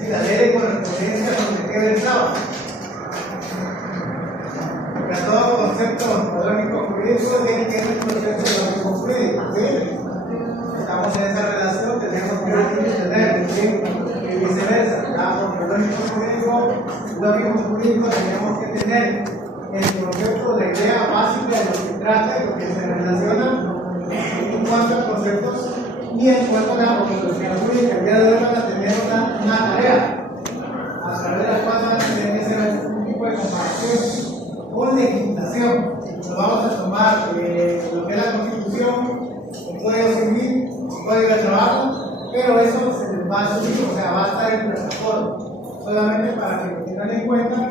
Y la ley de correspondencia donde queda el trabajo. Porque todo concepto ontológico jurídico tiene que ser un concepto ontológico jurídico. ¿Sí? Estamos en esa relación, tenemos que entender, ¿sí? Y viceversa. Estamos ontológico jurídico, lógico jurídico, tenemos que tener el concepto, la idea básica de lo que trata y lo que se relaciona en cuanto a conceptos y en cuanto a la ontología jurídica. El día de hoy van a tener una tarea a través de la cual van a tener que hacer un tipo de comparación con legislación. Nos vamos a tomar lo que es la Constitución, el Código Civil, el Código de Trabajo, pero eso se les va a subir, o sea, va a estar en plataforma. Solamente para que lo tengan en cuenta,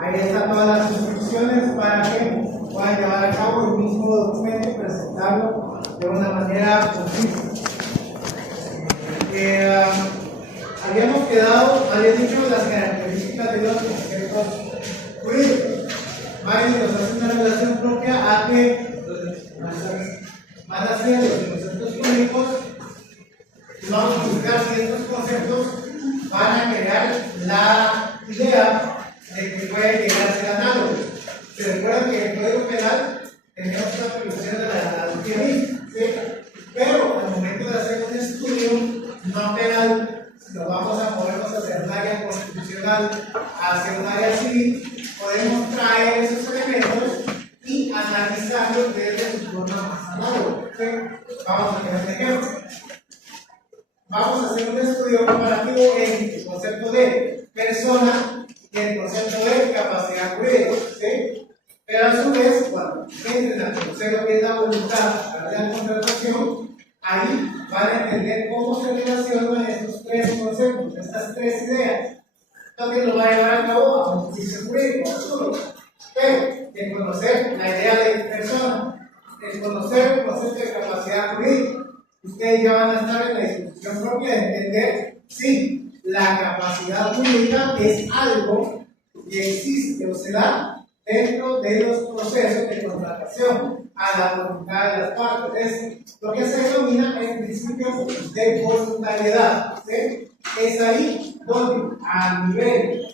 ahí están todas las instrucciones para que puedan llevar a cabo el mismo documento y presentarlo de una manera concisa. Habíamos quedado, había dicho las características de los conceptos jurídicos. Mario nos hace una relación propia a que van a ser los conceptos jurídicos y vamos a buscar si estos conceptos van a crear la idea de que puede llegar a ser análogo. Se recuerdan que en el Código Penal tenemos una previsión de la analogía misma, ¿sí? Pero al momento de hacer un estudio no penal, si nos vamos a movernos hacia un área constitucional, hacia un área civil, podemos traer esos elementos y analizarlos desde su forma más análoga. ¿Sí? Vamos a tener un ejemplo. Vamos a hacer un estudio comparativo en el concepto de persona y el concepto de capacidad jurídica. ¿Sí? Pero a su vez, cuando entren a conocer lo que es la voluntad a la contratación, ahí van a entender cómo se relacionan estos tres conceptos, estas tres ideas. También lo va a llevar a cabo a un juicio jurídico, absurdo. Pero de conocer la idea de persona, de conocer el concepto de capacidad jurídica, ustedes ya van a estar en la discusión propia de entender si la capacidad jurídica es algo que existe o se da dentro de los procesos de contratación a la voluntad de las partes. Es lo que se denomina el principio de voluntariedad. ¿Sí? Es ahí donde a nivel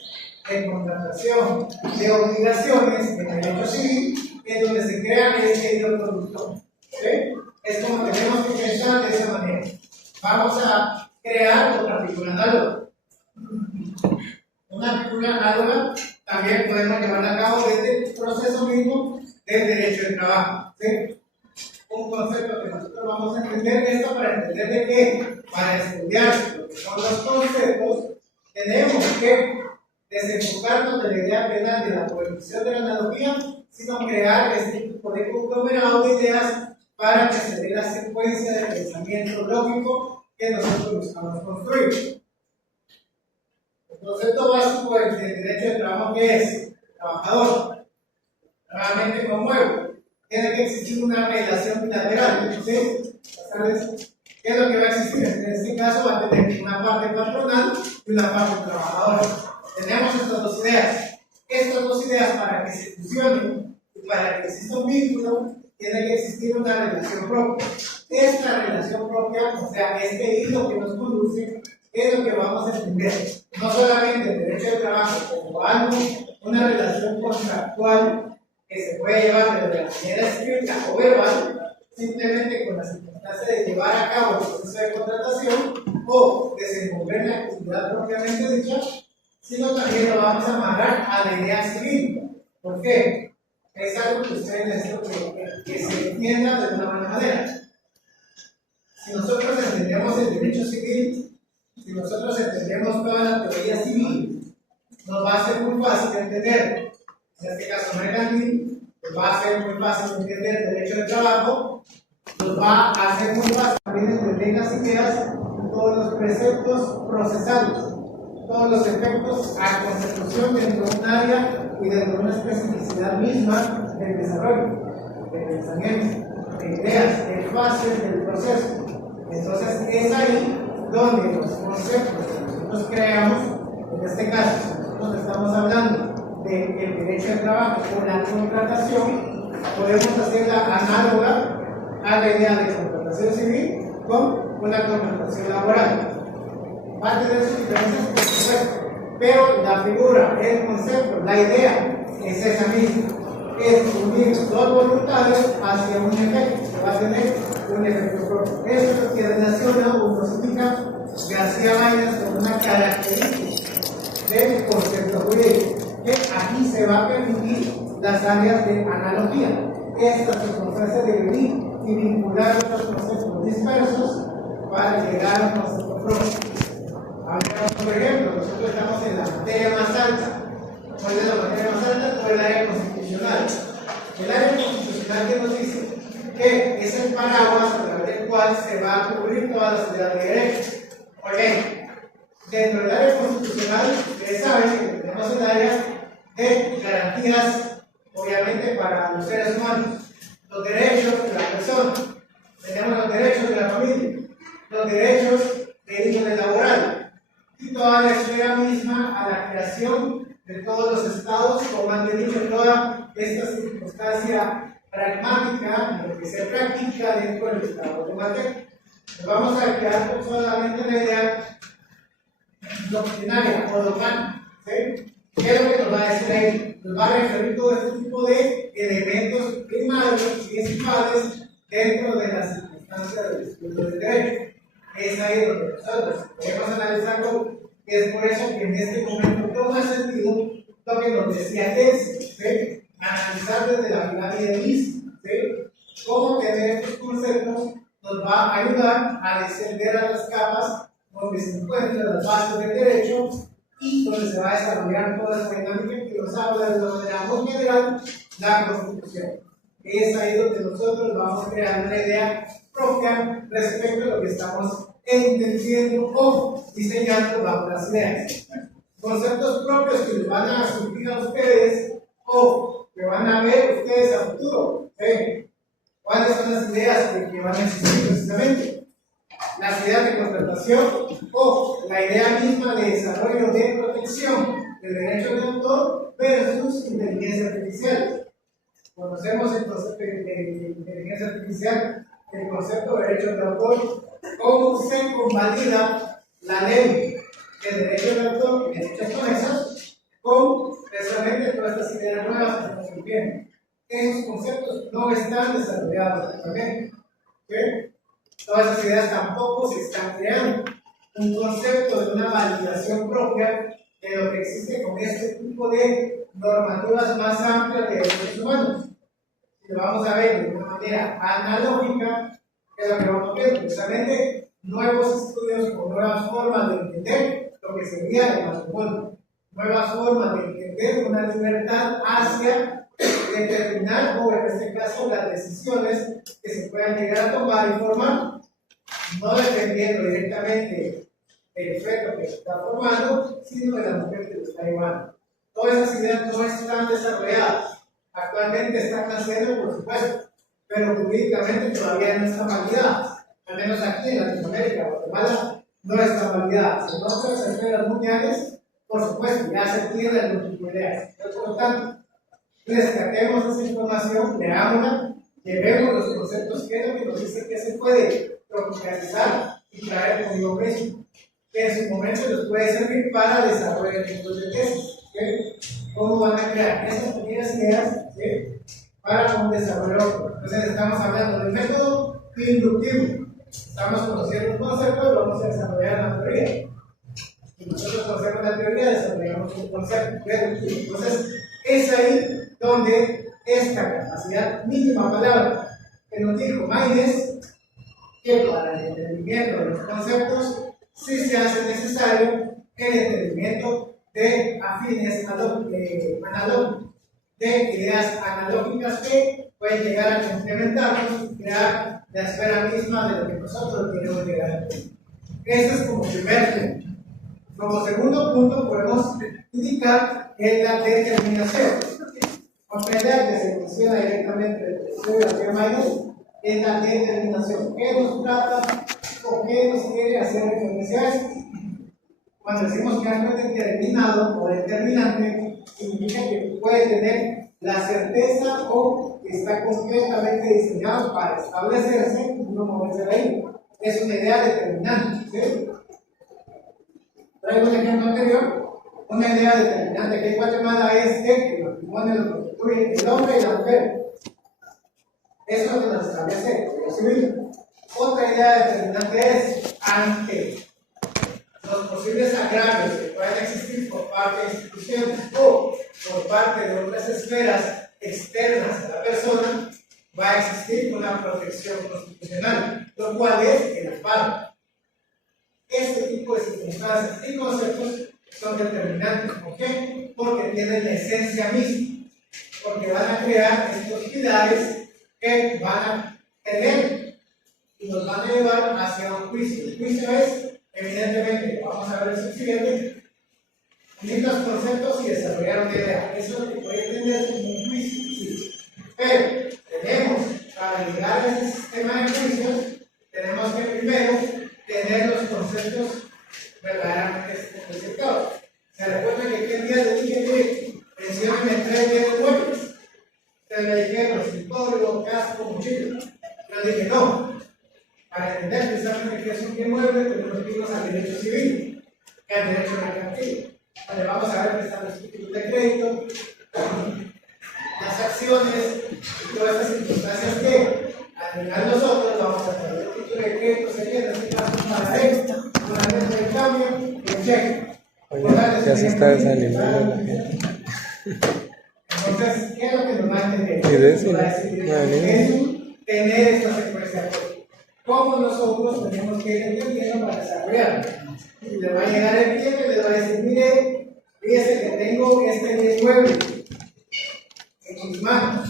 de contratación de obligaciones en el derecho civil es donde se crea este hilo conductor. ¿Sí? Es como tenemos que pensar de esa manera. Vamos a crear otra figura análoga. Una figura análoga también podemos llevar a cabo desde el proceso mismo del derecho del trabajo. ¿Sí? Un concepto que nosotros vamos a entender esto para entender de qué, para estudiar lo que son los conceptos, tenemos que desenfocarnos de la idea penal de la prohibición de la analogía, sino crear este tipo de conglomerado de ideas para que se dé la secuencia de pensamiento lógico que nosotros buscamos construir. El concepto básico del derecho de trabajo, ¿qué es? Trabajador. Realmente conmuevo. Tiene que existir una relación bilateral. ¿Sí? ¿Qué es lo que va a existir? En este caso va a tener una parte patronal y una parte trabajadora. Tenemos estas dos ideas. Estas dos ideas, para que se fusionen y para que exista un vínculo, tiene que existir una relación propia. Esta relación propia, o sea, este hilo que nos conduce, es lo que vamos a entender. No solamente el derecho de trabajo como algo, una relación contractual que se puede llevar de manera escrita o verbal, simplemente con la circunstancia de llevar a cabo el proceso de contratación o desenvolver la actividad propiamente dicha, sino también lo vamos a amarrar a la idea civil. ¿Por qué? Es algo que ustedes necesitan que se entienda de una buena manera. Si nosotros entendemos el derecho civil, si nosotros entendemos toda la teoría civil, nos va a ser muy fácil entender, en este caso mercantil, nos va a ser muy fácil entender el derecho de trabajo, nos va a hacer muy fácil también entender las ideas, todos los preceptos procesales, todos los efectos a consecución dentro de un área y dentro de una especificidad misma del desarrollo, del pensamiento, de ideas, de fases del proceso. Entonces es ahí donde los conceptos que nosotros creamos, en este caso, nosotros estamos hablando del derecho de trabajo o la contratación, podemos hacerla análoga a la idea de contratación civil con una contratación laboral. Va a tener sus diferencias, por supuesto, pero la figura, el concepto, la idea es esa misma. Es unir dos voluntades hacia un efecto, que va a tener un efecto propio. Eso es lo que relaciona o notifica García Bainas con una característica del concepto jurídico, que aquí se va a permitir las áreas de analogía. Esta circunstancia de unir y vincular otros conceptos dispersos para llegar a un concepto propio. Hablemos, por ejemplo, nosotros estamos en la materia más alta. ¿Cuál es la materia más alta? O el área constitucional. El área constitucional que nos dice que es el paraguas a través del cual se va a cubrir todas las ideas de derecho. Ok, dentro del área constitucional, ustedes saben que tenemos el área de garantías, obviamente, para los seres humanos, los derechos de la persona, tenemos los derechos de la familia, los derechos del índole laboral y toda la esfera misma a la creación de todos los estados, como han dicho, toda esta circunstancia pragmática, lo que se practica dentro del estado de materia. Nos vamos a quedar solamente en la idea doctrinaria o dogmática, ¿sí? ¿Qué es lo que nos va a decir ahí? Nos va a referir todo este tipo de elementos primarios y principales dentro de la circunstancia del estudio del derecho. Es ahí donde nosotros podemos analizarlo, y es por eso que en este momento toma sentido lo que nos decía Jesse, ¿sí? Analizar desde la pirámide misma, ¿sí? Cómo tener estos conceptos nos va a ayudar a descender a las capas donde se encuentran las bases del derecho y donde se va a desarrollar toda esa dinámica que nos habla de una manera muy general la Constitución. Es ahí donde nosotros vamos a crear una idea propia respecto a lo que estamos entendiendo o diseñando bajo las ideas. Conceptos propios que les van a surgir a ustedes o que van a ver ustedes a futuro. ¿Sí? ¿Cuáles son las ideas que van a existir precisamente? Las ideas de contratación o la idea misma de desarrollo de protección del derecho de autor versus inteligencia artificial. Conocemos el concepto de inteligencia artificial, el concepto de derecho de autor, cómo se convalida la ley de derecho de autor y derechos conexos con precisamente todas estas ideas nuevas que estamos viviendo. Esos conceptos no están desarrollados actualmente. ¿Okay? Todas esas ideas tampoco se están creando. Un concepto de una validación propia de lo que existe con este tipo de normativas más amplias de derechos humanos. Si lo vamos a ver de una manera analógica, es lo que vamos a ver, precisamente nuevos estudios con nuevas formas de entender lo que sería el matrimonio, nuevas formas de entender una libertad hacia determinar, o en este caso, las decisiones que se puedan llegar a tomar y formar, no dependiendo directamente del efecto que se está formando, sino de la mujer que lo está llevando. Todas esas ideas no están desarrolladas. Actualmente están naciendo, por supuesto, pero jurídicamente todavía no están validadas. Al menos aquí en Latinoamérica, Guatemala, no están validadas. En otras esferas mundiales, por supuesto, ya se tienen los tipos de ideas. Por lo tanto, rescatemos esa información, leámosla, llevemos los conceptos que es lo que nos dice que se puede tropicalizar y traer conmigo mismo, que en su momento les puede servir para desarrollar tipos de tesis. ¿Okay? ¿Cómo van a crear esas pequeñas ideas? ¿Okay? Para un desarrollo? Entonces estamos hablando del método inductivo. Estamos conociendo un concepto, lo vamos a desarrollar en la teoría. Y nosotros conocemos la teoría, desarrollamos un concepto deductivo. Entonces, es ahí donde esta capacidad mínima palabra que nos dijo Maines, que para el entendimiento de los conceptos sí se hace necesario el entendimiento de afines analógicos, de ideas analógicas que pueden llegar a complementarnos y crear la esfera misma de lo que nosotros queremos llegar a tener. Este es como primer punto. Como segundo punto podemos indicar la determinación. Otra idea que se menciona directamente de la Maines es la determinación. ¿Qué nos trata o qué nos quiere hacer referencia a esto? Cuando decimos que algo es determinado o determinante, significa que puede tener la certeza o que está completamente diseñado para establecerse y no moverse de ahí. Es una idea determinante. ¿Sí? Traigo un ejemplo anterior. Una idea determinante que en Guatemala es que el matrimonio lo constituye el hombre y la mujer. Eso es lo que nos establece el Código Civil. Otra idea determinante es ante los posibles agravios que puedan existir por parte de instituciones o por parte de otras esferas externas a la persona, va a existir una protección constitucional, lo cual es el amparo. Este tipo de circunstancias y conceptos son determinantes. ¿Por qué? Porque tienen la esencia misma, porque van a crear estos pilares que van a tener y nos van a llevar hacia un juicio. El juicio es, evidentemente, vamos a ver el siguiente, distintos conceptos y desarrollar una idea. Eso es lo que puede entender como un juicio. Sí. Pero tenemos, para llegar a este sistema de juicios, tenemos que primero tener los conceptos verdaderamente especificados. ¿Se recuerdan que aquel día le dije que menciónenme 3 bienes muebles? Ustedes me dijeron, escritorio, casco, mochila. Yo dije no. Para entender precisamente qué es un bien mueble, tenemos que irnos al derecho civil, que es el derecho mercantil. Donde vamos a ver que están los títulos de crédito, las acciones y todas estas circunstancias que al final nosotros vamos a tener el título de crédito, sería en este caso un pagaré, una renta de cambio y un cheque. Oye, ya se está desanimando la gente. Entonces, ¿qué es lo que nos va a entender? ¿Y de eso? Nos va a decir tener esta secuencia. ¿Cómo nosotros tenemos que ir entendiendo para desarrollar? Y le va a llegar el cliente y le va a decir, mire, fíjese que tengo este bien mueble en mis manos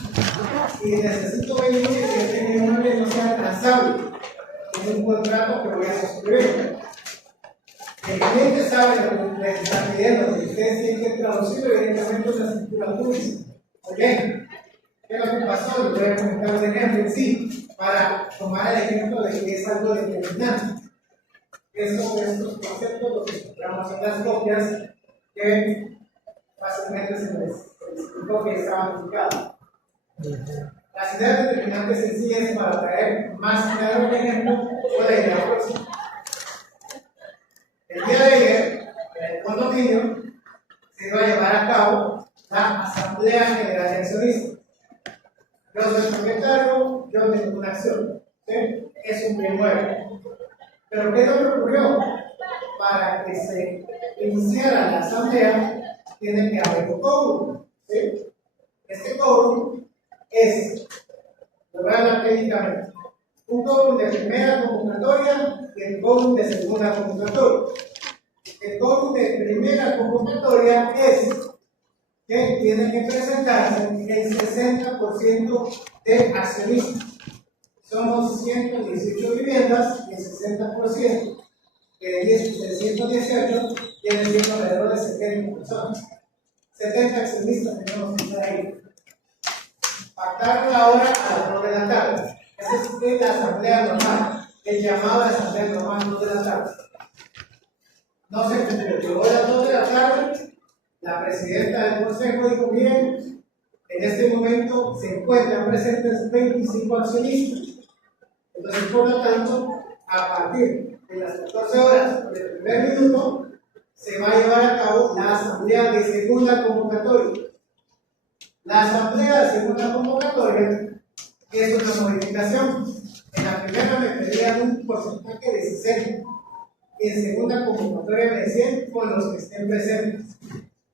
y necesito ver que este bien mueble no sea transable. Es un contrato que voy a suscribir. El cliente sabe lo que le está pidiendo, y ustedes tienen que traducirlo evidentemente en la escritura pública. Oye, ¿qué es lo que pasó? Les voy a comentar un ejemplo en sí, para tomar el ejemplo de que es algo determinante. Estos conceptos los encontramos en las copias que fácilmente se les explicó que estaban publicadas. Las ideas determinantes en sí es para traer más claro el ejemplo o la idea próxima. El día de ayer, en el condominio, se iba a llevar a cabo la Asamblea General de Accionistas. Yo soy propietario, yo tengo una acción, ¿sí? Es un bien mueble. Pero ¿qué es lo que ocurrió? Para que se iniciara la asamblea, tiene que haber un quórum, ¿sí? Este quórum es, lo voy a hablar técnicamente, un quórum de primera convocatoria y el quórum de segunda convocatoria. El quórum de primera convocatoria es que tiene que presentarse el 60% de accionistas. Somos 118 viviendas y el 60% de 118 tiene siendo alrededor de 70 personas. 70 accionistas tenemos que estar ahí. Pactaron la hora a las 2 de la tarde. Esa es la asamblea normal, el llamado a la asamblea normal 2 de la tarde. No se cumplió. Llegó a las 2 de la tarde, la presidenta del consejo dijo: miren, en este momento se encuentran presentes 25 accionistas. Entonces, por lo tanto, a partir de las 14 horas del primer minuto, se va a llevar a cabo la asamblea de segunda convocatoria. La asamblea de segunda convocatoria es una modificación. En la primera me pedían un porcentaje de 60. Y en segunda convocatoria me decían con los que estén presentes.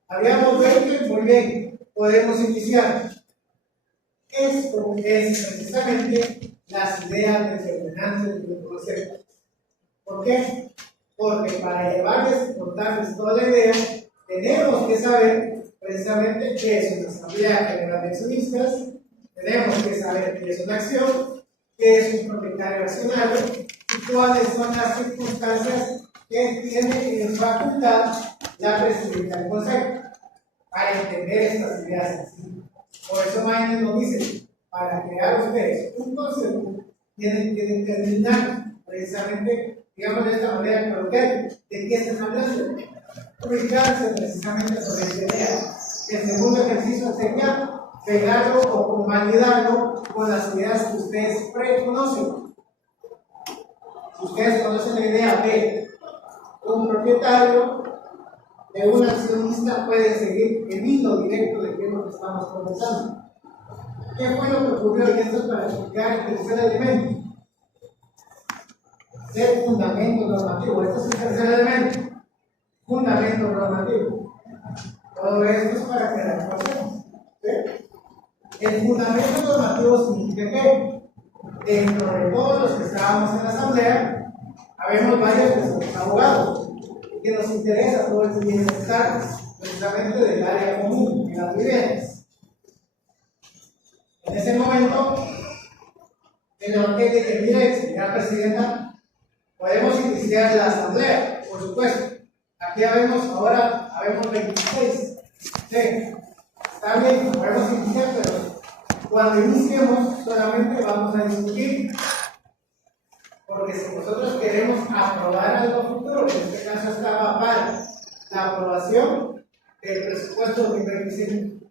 Habíamos 20, muy bien, podemos iniciar. Esto es precisamente las ideas determinantes del concepto. ¿Por qué? Porque para llevarles, contarles toda la idea, tenemos que saber precisamente qué es una asamblea general de accionistas, tenemos que saber qué es una acción, qué es un propietario accionario y cuáles son las circunstancias que tiene en facultad la presidenta del consejo para entender estas ideas en sí. Por eso Maynard nos dice, para crear ustedes un concepto, tienen que determinar precisamente, digamos de esta manera coloquial, de qué están hablando, ubicarse precisamente sobre esta idea. El segundo ejercicio sería pegarlo o convalidarlo con las ideas que ustedes preconocen. Si ustedes conocen la idea de un propietario, de un accionista, puede seguir el hilo directo de qué es lo que estamos conversando. ¿Qué fue lo que ocurrió? Y esto es para explicar el tercer elemento. El fundamento normativo. Este es el tercer elemento. Fundamento normativo. Todo esto es para que la conocemos. ¿Sí? El fundamento normativo significa que dentro de todos los que estábamos en la asamblea, habemos varios que somos abogados, que nos interesa todo el bienestar precisamente del área común y las viviendas. En ese momento, en lo que mire, señora presidenta, podemos iniciar la asamblea, por supuesto. Aquí habemos 26. Sí, está bien, podemos iniciar, pero cuando iniciemos solamente vamos a discutir. Porque si nosotros queremos aprobar algo futuro, en este caso estaba para la aprobación del presupuesto 2025,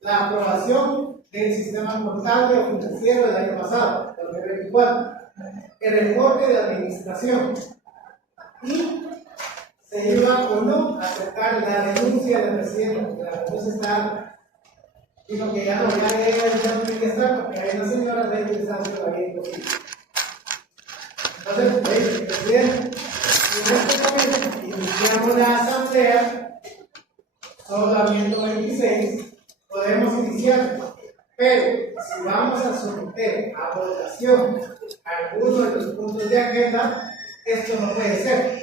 la aprobación del sistema contable o financiero del año pasado, 2024, el reporte de administración, y se iba o no a aceptar la denuncia del presidente, porque la denuncia está, dijo que ya no tiene que estar, porque hay una señora de que está haciendo la ley posible. Entonces, presidente, en este momento iniciamos la asamblea, solo habiendo 26, podemos iniciar, pero si vamos a someter a votación alguno de los puntos de agenda, esto no puede ser,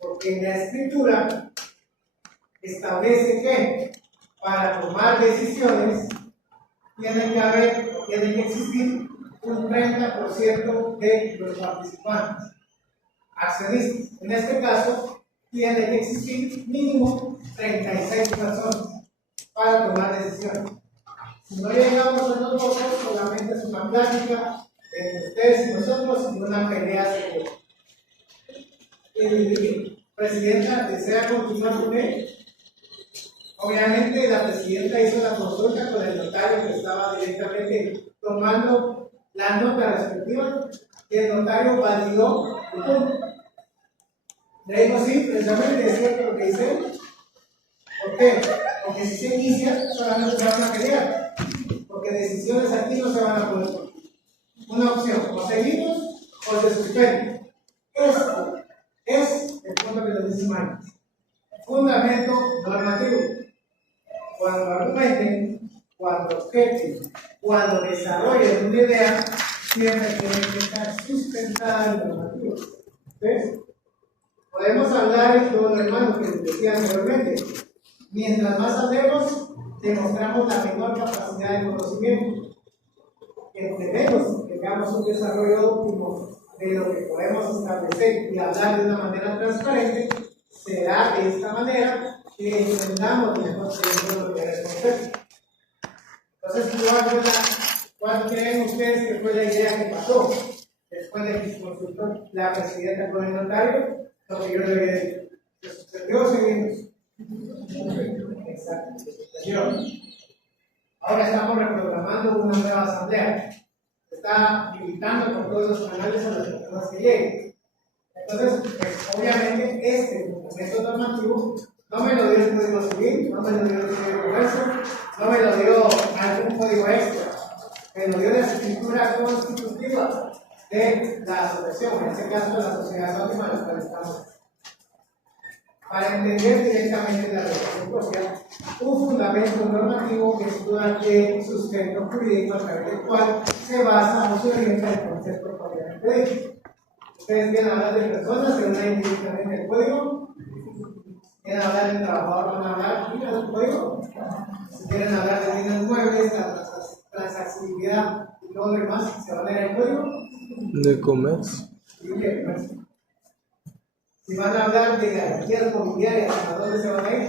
porque en la escritura establece que para tomar decisiones tiene que existir un 30% de los participantes accionistas. En este caso, tiene que existir mínimo 36 personas para tomar decisiones. Si no llegamos a los votos, solamente es una plática entre ustedes y nosotros y una pelea segura. Presidenta, ¿desea continuar con él? Obviamente, la presidenta hizo la consulta con el notario que estaba directamente tomando la nota respectiva y el notario validó el punto. Le digo, sí, precisamente es cierto lo que dice él. ¿Por qué? Porque si se inicia, solamente se van a pelear. Porque decisiones aquí no se van a poder tomar. Una opción, o seguimos o se suspende. Esto es el punto que nos dice Mario. Fundamento normativo. Cuando argumenten, cuando objeten, cuando desarrollen una idea, siempre tiene que estar sustentada en normativo. ¿Ves? Podemos hablar de todo lo hermano que les decía anteriormente. Mientras más hablemos, demostramos la menor capacidad de conocimiento. Entre menos tengamos un desarrollo óptimo de lo que podemos establecer y hablar de una manera transparente, será de esta manera que entendamos mejor lo que es el concepto. Entonces, ¿cuál creen ustedes que fue la idea que pasó después de que se consultó la presidenta con el notario? Lo que yo le había dicho. Se suspendió, seguimos. Exacto, se suspendió. Ahora estamos reprogramando una nueva asamblea. Se está invitando por todos los canales a las personas que lleguen. Entonces, pues, obviamente, este documento normativo no me lo dio el Código Civil, no me lo dio el Código de Comercio, no me lo dio algún código extra, me lo dio la escritura constitutiva de la asociación, en este caso de la sociedad anónima en la cual estamos. Para entender directamente la relación social, un fundamento normativo que estudia el sustento jurídico a través del cual se basa o se orienta el concepto propiamente dicho. Ustedes vienen a hablar de personas, se leen directamente el código. Quieren hablar de trabajador, van a hablar del código. Si quieren hablar de bienes muebles, la transaccionalidad y todo lo demás, se va a leer el código. De comercio. Si van a hablar de garantías mobiliarias, ¿a dónde se van a ir?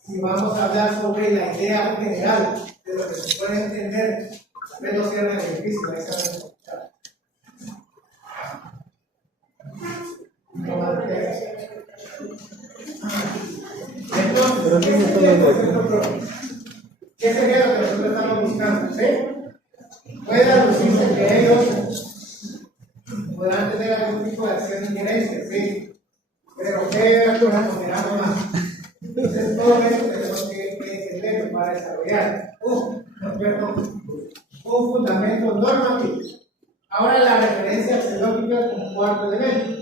Si vamos a hablar sobre la idea general de lo que se puede entender, menos cierre de edificio, ahí se van a escuchar. Entonces, el concepto propio. ¿Qué sería lo que nosotros estamos buscando? ¿Sí? Puede aducirse que ellos podrán tener algún tipo de acción de injerencia, sí. Pero ¿qué actúan considerando más? Entonces, todo eso tenemos que entender para desarrollar un fundamento normativo. Ahora la referencia axiológica como cuarto elemento.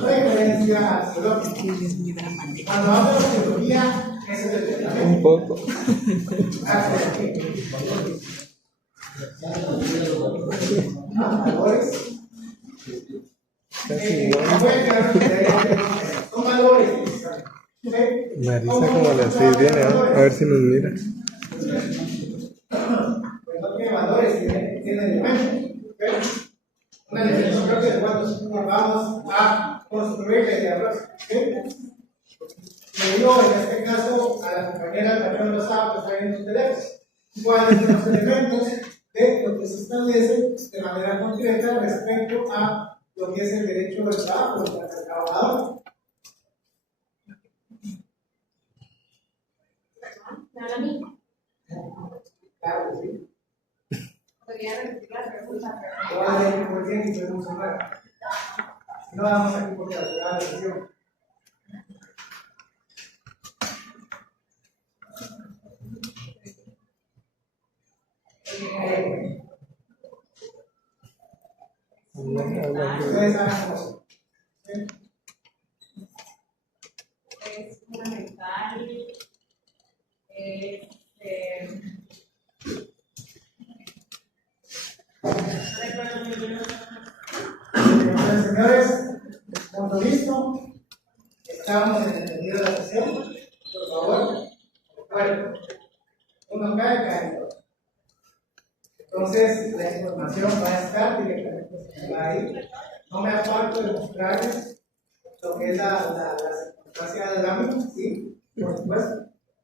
Referencia axiológica. Cuando hablo de axiología, eso es el fundamento. Un poco. Valores. Casi no. Son valores. Marisa como las 6 viene, ¿eh? A ver si nos mira. Pues no tiene valores, tiene elementos. Un elemento creo que cuando vamos a construir la idea. Le digo en este caso a la compañera también lo estaba pues ahí en los teléfonos. ¿Cuáles son los elementos de lo que se establece de manera concreta respecto a lo que es el derecho del trabajo del trabajador? ¿A mí? Claro que sí. ¿Podría repetir la pregunta? No va a ser por bien y podemos hablar. No vamos aquí porque la decisión. Ustedes saben cómo son. Es fundamental. Señores, punto listo. Estamos en el sentido de la sesión. Por favor, recuerden. Uno cae todo. Entonces, la información va a estar directamente señalada ahí. No me aparto de mostrarles lo que es la circunstancia del ámbito, sí, por supuesto.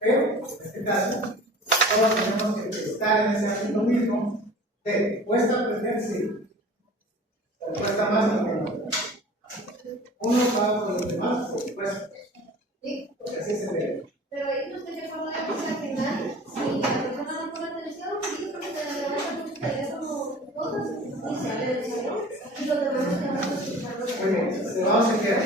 Pero, en este caso, todos tenemos que estar en ese ámbito mismo de cuesta aprender, sí. Pero cuesta más o menos. Uno paga por los demás, por supuesto. Sí. Porque así se ve. Pero ahí no tiene forma de pensar que nadie, si la persona no pone atención, sí, porque te levanta tu teléfono, cosas, y sale del salón, y los demás están escuchando. Muy bien, se vamos a quedar.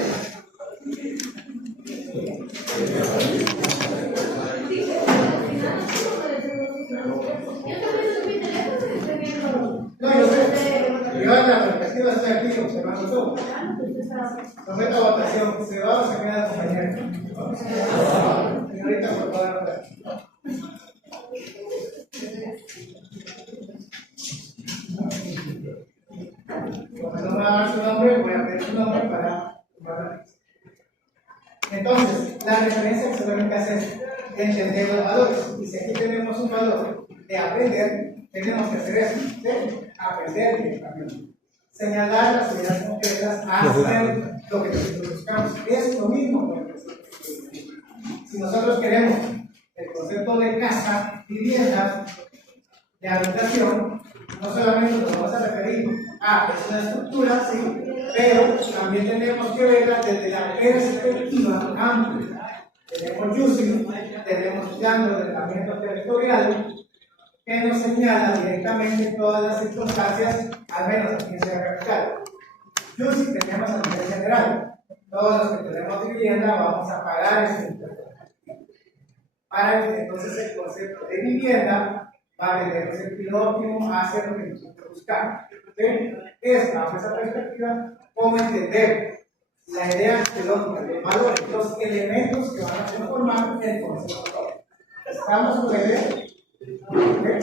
No, yo sé. Yo en la perspectiva estoy aquí observando todo. Someto a votación. Se va o se queda compañero. Señorita, por favor. Como no me va a dar su nombre, voy a pedir su nombre para. Entonces, la referencia axiológica es entender los valores. Y si aquí tenemos un valor de aprender, tenemos que hacer eso, ¿sí? Aprender directamente. Señalar las ideas concretas hacia lo que nosotros buscamos. Es lo mismo. Si nosotros queremos el concepto de casa, vivienda, de habitación, no solamente nos vamos a referir a una estructura, sí, pero también tenemos que verla desde la perspectiva amplia. Tenemos UCI, tenemos plan de ordenamiento territorial, que nos señala directamente todas las circunstancias, al menos aquí en Ciudad Capital. UCI tenemos a nivel general. Todos los que tenemos vivienda vamos a pagar ese impuesto. Para que entonces el concepto de vivienda va a tener un sentido óptimo hacia lo que nosotros buscamos. ¿Sí? Es, bajo esa perspectiva, cómo entender la idea axiológica, los valores, los elementos que van a conformar el concepto. ¿Estamos con la idea? ¿Okay?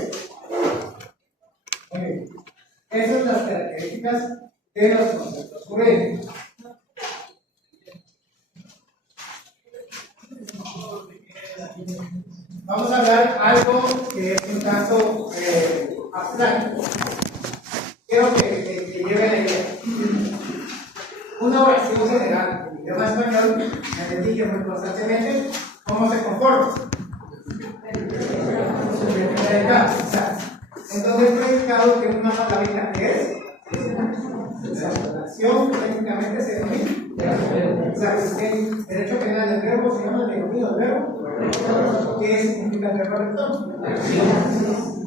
Muy bien. Esas son las características de los conceptos jurídicos. Vamos a hablar algo que es un tanto abstracto. Quiero que lleven la idea. Una oración general en idioma español, me dije muy constantemente cómo se comporta. Entonces, el predicado tiene una palabrita que es la acción técnicamente se denomina. O sea, el derecho penal del verbo verbo se llama denominio del verbo. ¿Qué significa el verbo rector?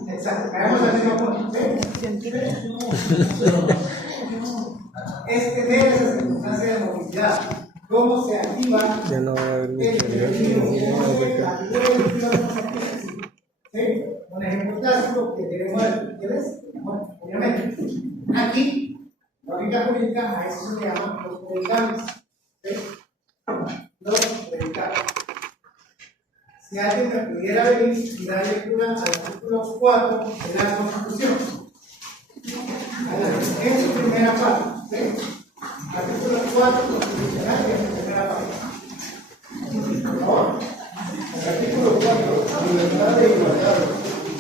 Exacto, veamos el mismo punto. Tener esa circunstancia de movilidad. ¿Cómo se activa? Ya no va a haber ¿Sí? Un ejemplo clásico que tenemos ¿qué ves? Bueno, obviamente, aquí, la única jurídica, a eso se le llama los predicados. ¿Sí? Los predicados. Si alguien me pudiera venir y dar lectura al artículo 4 de la Constitución, en su primera parte, ¿sí? Artículo 4 constitucional en su primera parte. Por favor. El artículo 4, libertad e igualdad.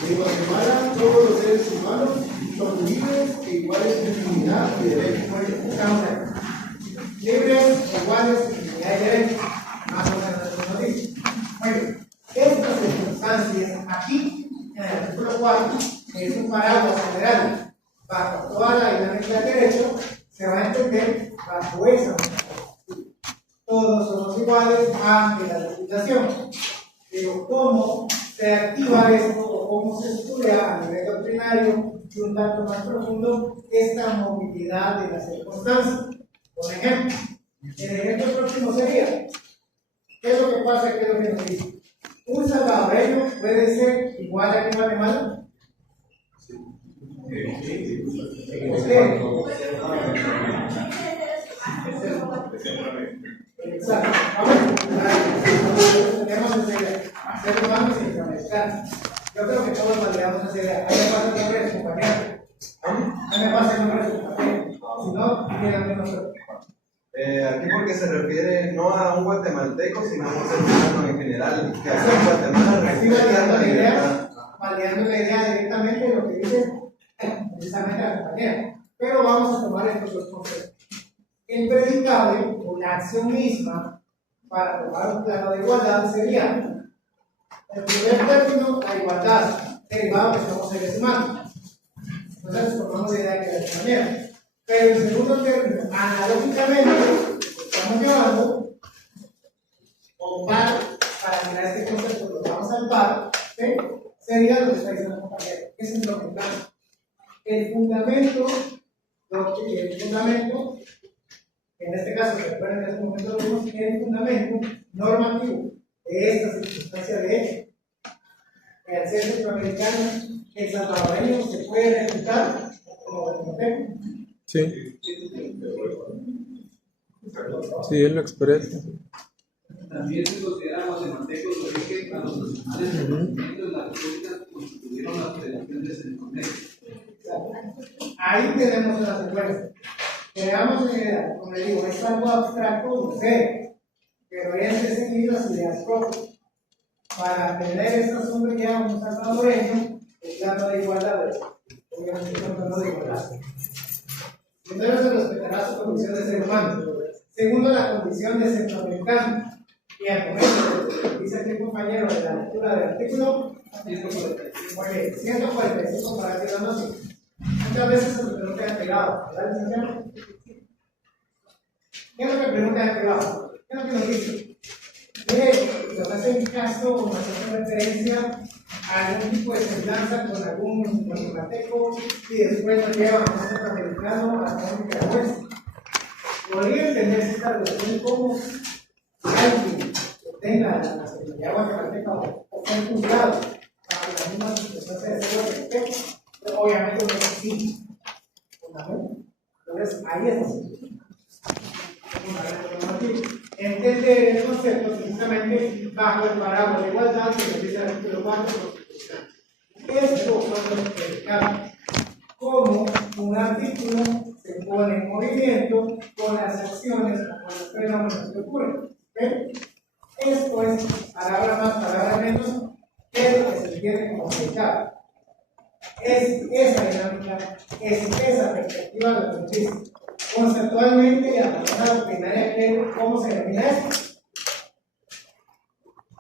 En Guatemala, todos los seres humanos son libres e iguales en dignidad y derechos. Libres, iguales en dignidad y derechos. Más o menos eso nos dice. Bueno, estas circunstancias aquí, en el artículo 4, que es un paraguas general bajo toda la dinámica del derecho, se va a entender bajo esa metodología. Todos somos iguales ante la legislación. Pero cómo se activa esto o cómo se estudia a nivel doctrinario y un tanto más profundo esta movilidad de las circunstancias. Por ejemplo, el ejemplo próximo sería, ¿qué es lo que pasa? ¿Qué es lo que nos dice? ¿Un salvadoreño puede ser igual a un alemán? Exacto. Tenemos esa idea. Ser humano y sincronizar. Yo creo que todos validamos esa idea. A mí me pasa el nombre de su compañero. A mí me pasa el nombre de su compañero. Si no, díganme nosotros. Aquí porque se refiere no a un guatemalteco, sino a un ser humano en general. Que aquí en Guatemala Estoy validando la idea directamente de lo que dice precisamente la compañera. Pero vamos a tomar estos dos conceptos. El predicable o la acción misma para tomar un plano de igualdad sería el primer término, la igualdad, derivado que somos seres humanos. Entonces tomamos la idea que de esta manera. Pero el segundo término, analógicamente, estamos llevando o par, para mirar este concepto, lo vamos al par, ¿sí? Sería lo que está diciendo el compañero. Ese es lo que está. El fundamento, en este caso, recuerden que en este momento lo vimos, el fundamento normativo de esta circunstancia de hecho, que al ser centroamericano, el salvadoreño se puede refutar como guatemalteco. Sí. Sí, él lo expresa. También se consideran guatemaltecos de origen a los nacionales que en la República constituyeron la Federación de Centroamérica. Ahí tenemos una secuencia. Creamos una idea, como le digo, es algo abstracto, no sé, pero es de seguir las ideas propias. Para tener esta sombría un salvadoreño, el plano de igualdad, obviamente es un plano de igualdad. Primero se respetará su condición de ser humano. Segundo, la condición de centroamericano. Y al momento, dice aquí el compañero de la lectura del artículo, 145 para que lo noten. Muchas veces se pregunta de pegado, ¿verdad, licenciado? ¿Qué es lo que pregunta de pegado? ¿Qué es lo que nos dice? Mire, nos hace un caso o nos hace referencia a algún tipo de semblanza con algún guatemalteco y después nos lleva a un centroamericano hasta un nicaragüense. Podría entenderse esta relación como alguien que tenga la nacionalidad guatemalteca o sea juzgado bajo las mismas circunstancias de ser guatemalteco, pero obviamente no es así. Entonces, ahí es así. Entender el concepto precisamente bajo el paraguas de igualdad que nos dice el artículo 4 constitucional. Estos son los predicados. Como un artículo se pone en movimiento con las acciones o con los fenómenos que ocurren. ¿Okay? Esto es, palabra más, palabra menos, es lo que se entiende como predicado. Es esa dinámica, es esa perspectiva de lo que dice. Conceptualmente, y a la manera doctrinaria, ¿cómo se denomina esto?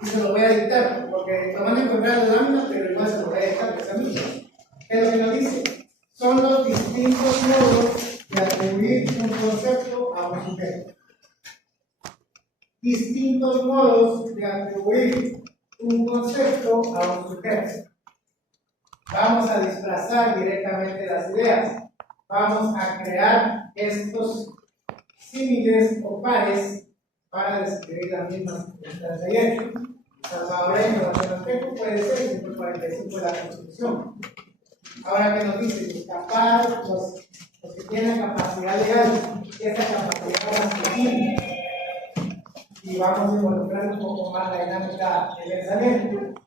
Y se lo voy a dictar, porque lo van a encontrar en la lámina, pero igual se lo voy a dictar, que es a mí. ¿Qué es lo que nos dice? Son los distintos modos de atribuir un concepto a un sujeto. Distintos distintos modos de atribuir un concepto a un sujeto. Vamos a disfrazar directamente las ideas. Vamos a crear estos símiles o pares para describir la misma circunstancia de ayer. Salvadoreño o guatemalteco puede ser 145 de la Constitución. Ahora que nos dice escapar los que tienen capacidad legal, esa capacidad la define. Y vamos a involucrar un poco más la dinámica del pensamiento.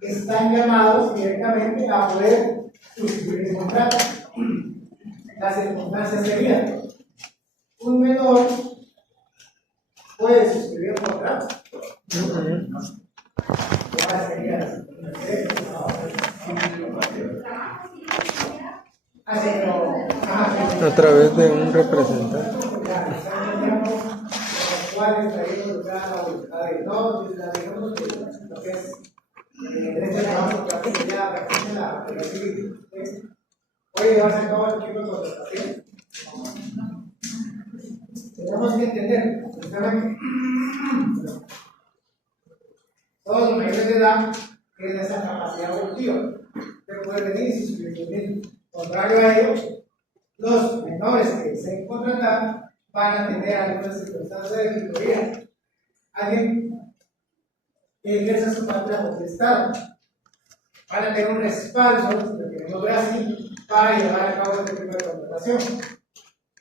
Están llamados directamente a poder suscribir el contrato. Las circunstancias serían: un menor puede suscribir un contrato. ¿Cuál sería la A través de un representante. cuales traídos lugar a la voluntad de Dios, y la digamos que lo que es este trabajo que hace ya la civil. Oye, vas a acabar el tipo de contratación. Tenemos que entender, justamente, todos los mayores de edad tienen esa capacidad evolutiva de poder venir y suscribir. Contrario a ello, los menores que deseen contratar van a tener algunas circunstancias de tutoría. Alguien que ejerza su patria por el Estado van a tener un respaldo, si lo queremos ver así, para llevar a cabo este tipo de contratación.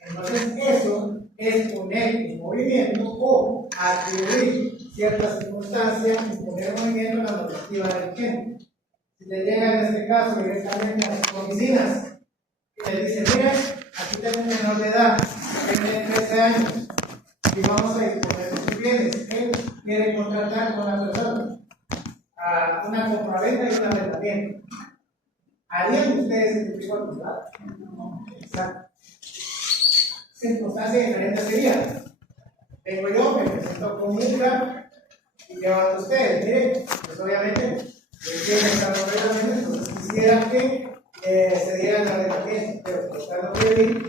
Entonces, eso es poner en movimiento o atribuir ciertas circunstancias y poner en movimiento la normativa del género. Si le llega en este caso directamente a sus oficinas y le dice: mira, aquí tengo un menor de edad, tiene 13 años, y vamos a disponer de sus bienes. Él quiere contratar con la persona a una compraventa y un arrendamiento. ¿Harían ustedes ese tipo de contrato? Exacto. Circunstancia diferente sería: vengo yo, me presento con Milka y llevo a ustedes. Miren, pues obviamente, entonces quisiera que se diera el arrendamiento, pero por estar no bien,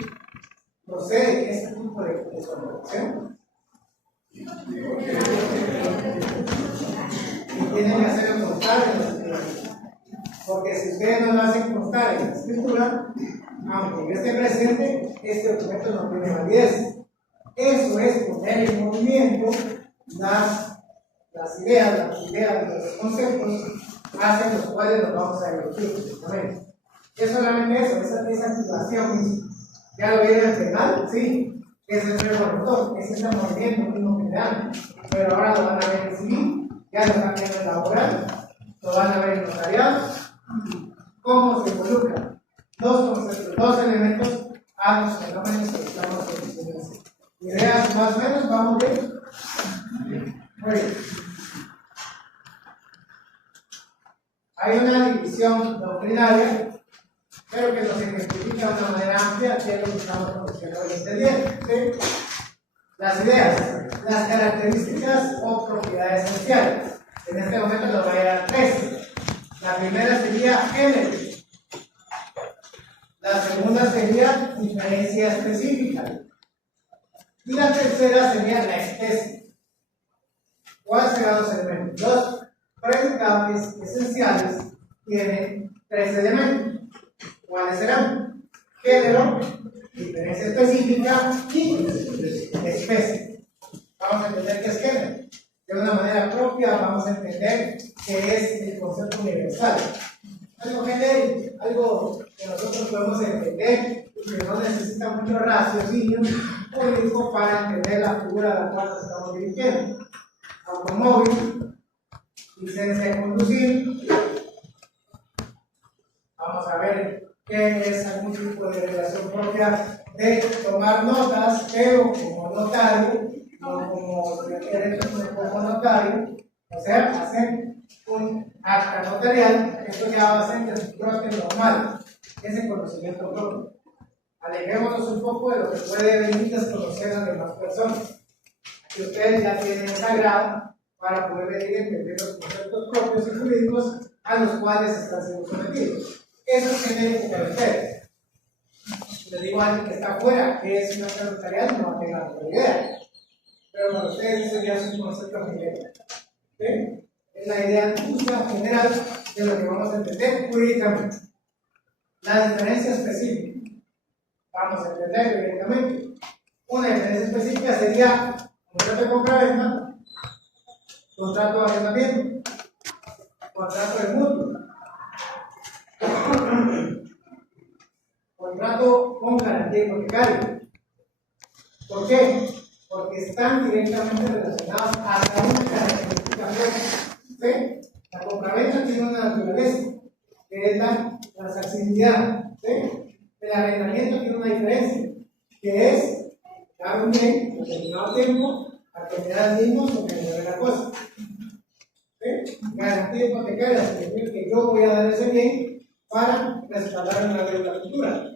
procede este tipo de contratación. Y tienen que hacerlo constar en la escritura. Porque si ustedes no lo hacen constar en la escritura, aunque esté presente, este documento no tiene validez. Eso es poner en movimiento las ideas, los conceptos hacia los cuales nos vamos a dirigir. Es solamente eso, esa activación misma. ¿Ya lo vieron en penal? Sí. Es el nuevo motor, ese es el movimiento mismo general. Pero ahora lo van a ver en civil, ya lo están viendo en laboral, lo van a ver en notariado. ¿Cómo se involucran dos conceptos, dos elementos a los fenómenos que estamos conociendo? Ideas más o menos, vamos bien. Muy bien. Hay una división doctrinaria, pero que nos identifica de una manera amplia, que es lo que estamos conociendo hoy entendiendo. ¿Sí? Las ideas, las características o propiedades esenciales. En este momento nos va a dar tres. La primera sería género. La segunda sería diferencia específica. Y la tercera sería la especie. ¿Cuáles serán los elementos? Los predicables esenciales tienen tres elementos. ¿Cuáles serán? Género, diferencia específica y especie. Vamos a entender qué es género. De una manera propia vamos a entender qué es el concepto universal. Algo genérico, algo que nosotros podemos entender y que no necesita mucho raciocinio político para entender la figura a la cual nos estamos dirigiendo. Automóvil, licencia de conducir. Vamos a ver qué es algún tipo de relación propia de tomar notas, pero como notario, no como derecho, sino como notario, o sea, hacer un acta notarial. Esto ya va a ser de su propio normal, ese conocimiento propio. Alejémonos un poco de lo que puede venir desconocer a las demás personas. Que ustedes ya tienen esa grado para poder venir a entender los conceptos propios y jurídicos a los cuales están siendo sometidos. Eso es genérico para ustedes. Si le digo a alguien que está afuera que es una acta notarial, no va a tener la idea. pero para ustedes eso ya es un concepto general. ¿Sí? Es la idea justa general de lo que vamos a entender jurídicamente. La diferencia específica, vamos a entender jurídicamente. Una diferencia específica sería contrato de compra-venta, contrato de arrendamiento, contrato de mutuo, contrato con garantía hipotecaria. ¿Por qué? Porque están directamente relacionados hasta una característica fuerte. ¿Sí? La compraventa tiene una naturaleza, que es la transaccionalidad. ¿Sí? El arrendamiento tiene una diferencia, que es dar un bien en determinado tiempo a que me da el mismo o que me dé la cosa. ¿Sí? Garantía hipotecaria significa que yo voy a dar ese bien para respaldar una deuda futura.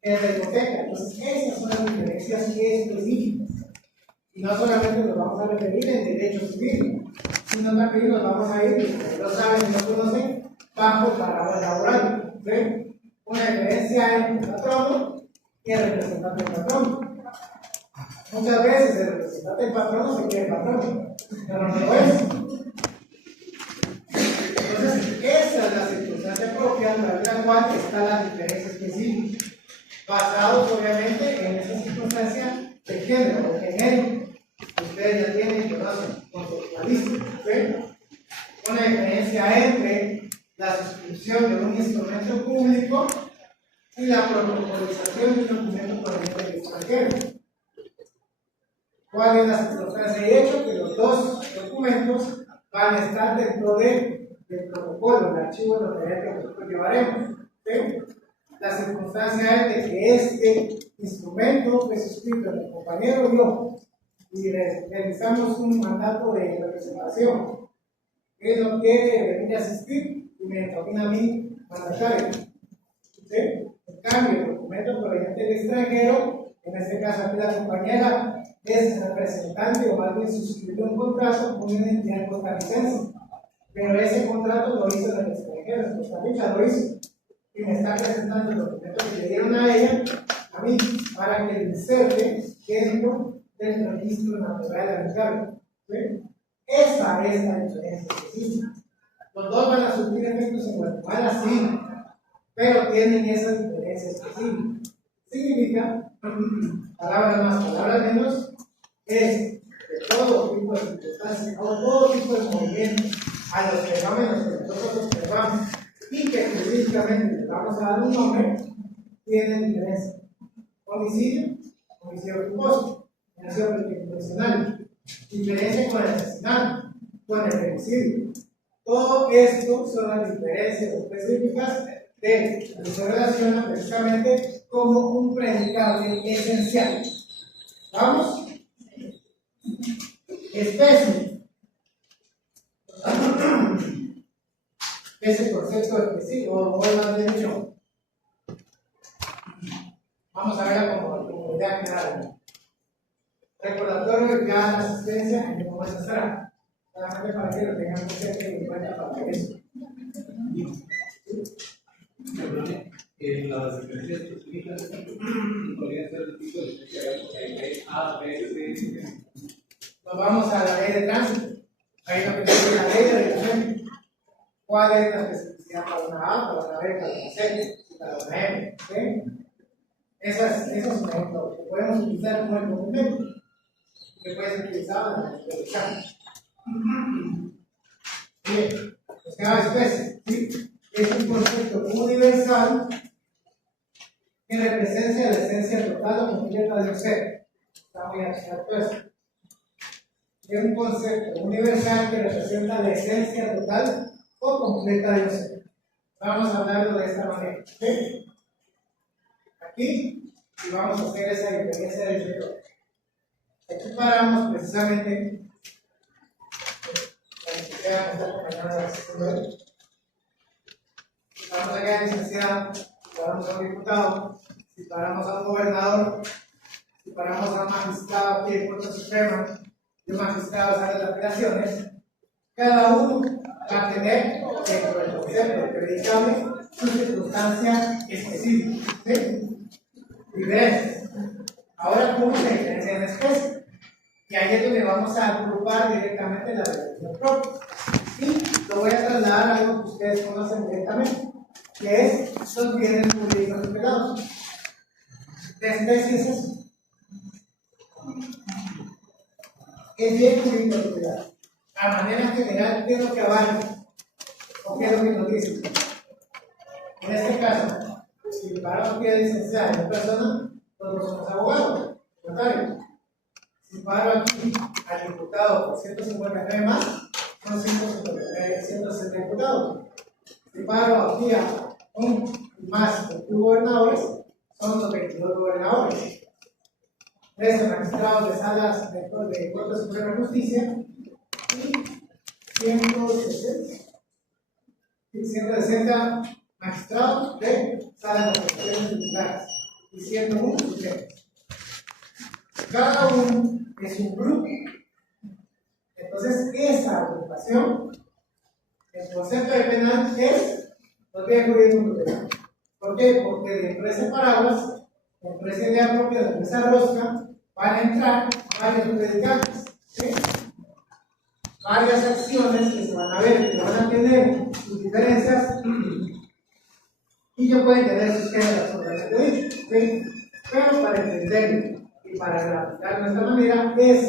En la hipoteca. Entonces, esas son las diferencias específicas. Y no solamente nos vamos a referir en derecho civil, sino también nos vamos a ir, como lo saben y lo conocen, bajo el paraguas laboral. ¿Sí? Una diferencia entre patrono y el representante del patrón. Muchas veces el representante del patrón se quiere patrón, pero no lo es. Entonces, esa es la circunstancia propia en la cual está la diferencia específica, basados obviamente en esa circunstancia de género o genérico que ustedes ya tienen y conocen, conceptualistas. ¿Sí? Una diferencia entre la suscripción de un instrumento público y la protocolización de un documento proveniente del extranjero. ¿Cuál es la circunstancia? De hecho, que los dos documentos van a estar dentro del protocolo, el archivo notarial que nosotros llevaremos. ¿Sí? La circunstancia es de que este instrumento fue suscrito el compañero y yo, y realizamos un mandato de representación. Él no quiere venir a asistir y me denomina a mí mandatario. ¿Sí? En cambio, el documento proveniente del extranjero, en este caso aquí la compañera es representante o más bien suscribió un contrato con una entidad costarricense, pero ese contrato lo hizo en el extranjero, en Costa Rica lo hizo, y me está presentando el documento que le dieron a ella, a mí, para que lo inserte dentro del registro natural habitable. ¿Sí? Esa es la diferencia específica. Los dos van a surtir efectos en Guatemala, sí, pero tienen esa diferencia específica. Significa, palabras más, palabras menos, es de todo tipo de circunstancias o todo tipo de movimientos a los fenómenos que nosotros observamos y que jurídicamente les vamos a dar un nombre, tienen diferencia. Homicidio, homicidio culposo, homicidio intencional, diferencia con el asesinato, con el femicidio. Todo esto son las diferencias específicas que se relacionan precisamente como un predicable esencial. ¿Vamos? Especie. Ese concepto específico, o más bien dicho, vamos a ver como idea general. Recordatorio, ya la asistencia, en cómo se será. Solamente para que lo tengan presente en cuenta para eso. En las diferencias específicas podrían ser el tipo de diferencias A, B, C. Nos vamos a la ley de tránsito. Ahí lo que dice la ley de reglamento. ¿Cuál es la especificidad para una A, para una B, para una C, para una M? ¿Sí? Eso es un ejemplo que podemos utilizar como el documento, que puede ser utilizado en la legislación. Bien, pues cada especie, ¿sí? Es un concepto universal que representa la esencia total o completa de un ser. Está muy abstracto eso. Es un concepto universal que representa la esencia total o completa de un ser. Vamos a hablarlo de esta manera. ¿Sí? Aquí, y vamos a hacer esa diferencia del sector. Aquí paramos precisamente la licenciada que está acompañando a la secundaria. Si paramos acá a la licenciada, si paramos a un diputado, si paramos a un gobernador, si paramos a un magistrado aquí en Corte Suprema y un magistrado sale de apelaciones, cada uno va a tener dentro del concepto de predicable su circunstancia específica. ¿Sí? Diferencias. Ahora, ¿cómo se diferencia en especie? Y ahí es donde vamos a agrupar directamente la delegación propia. Y lo voy a trasladar a algo que ustedes conocen directamente, que es los bienes jurídicos tutelados. ¿De especie es eso? Es bien jurídico tutelado. A manera general, ¿qué es lo que abarca? ¿O qué es lo que nos dice? En este caso, si para un pie de licenciada de una persona, nosotros somos abogados, notarios. Si paro aquí al diputado por 159 más, son 160 diputados. Si paro aquí a un más de gobernadores, son los 22 gobernadores. 13 magistrados de salas de Corte Suprema de Justicia y 160 magistrados de salas de apelaciones tributarias y 101 sujetos. Cada uno es un grupo. Entonces, esa agrupación, el concepto de penal es los bienes jurídicos tutelados. ¿Por qué? Porque dentro de ese paraguas, dentro de ese idea propia, dentro de esa rosca, van a entrar varios predicantes, ¿sí? Varias acciones que se van a ver, que van a tener sus diferencias y yo puedo entender sus géneros absolutamente dicho, ¿sí? Pero para entenderlo y para graficar de esta manera es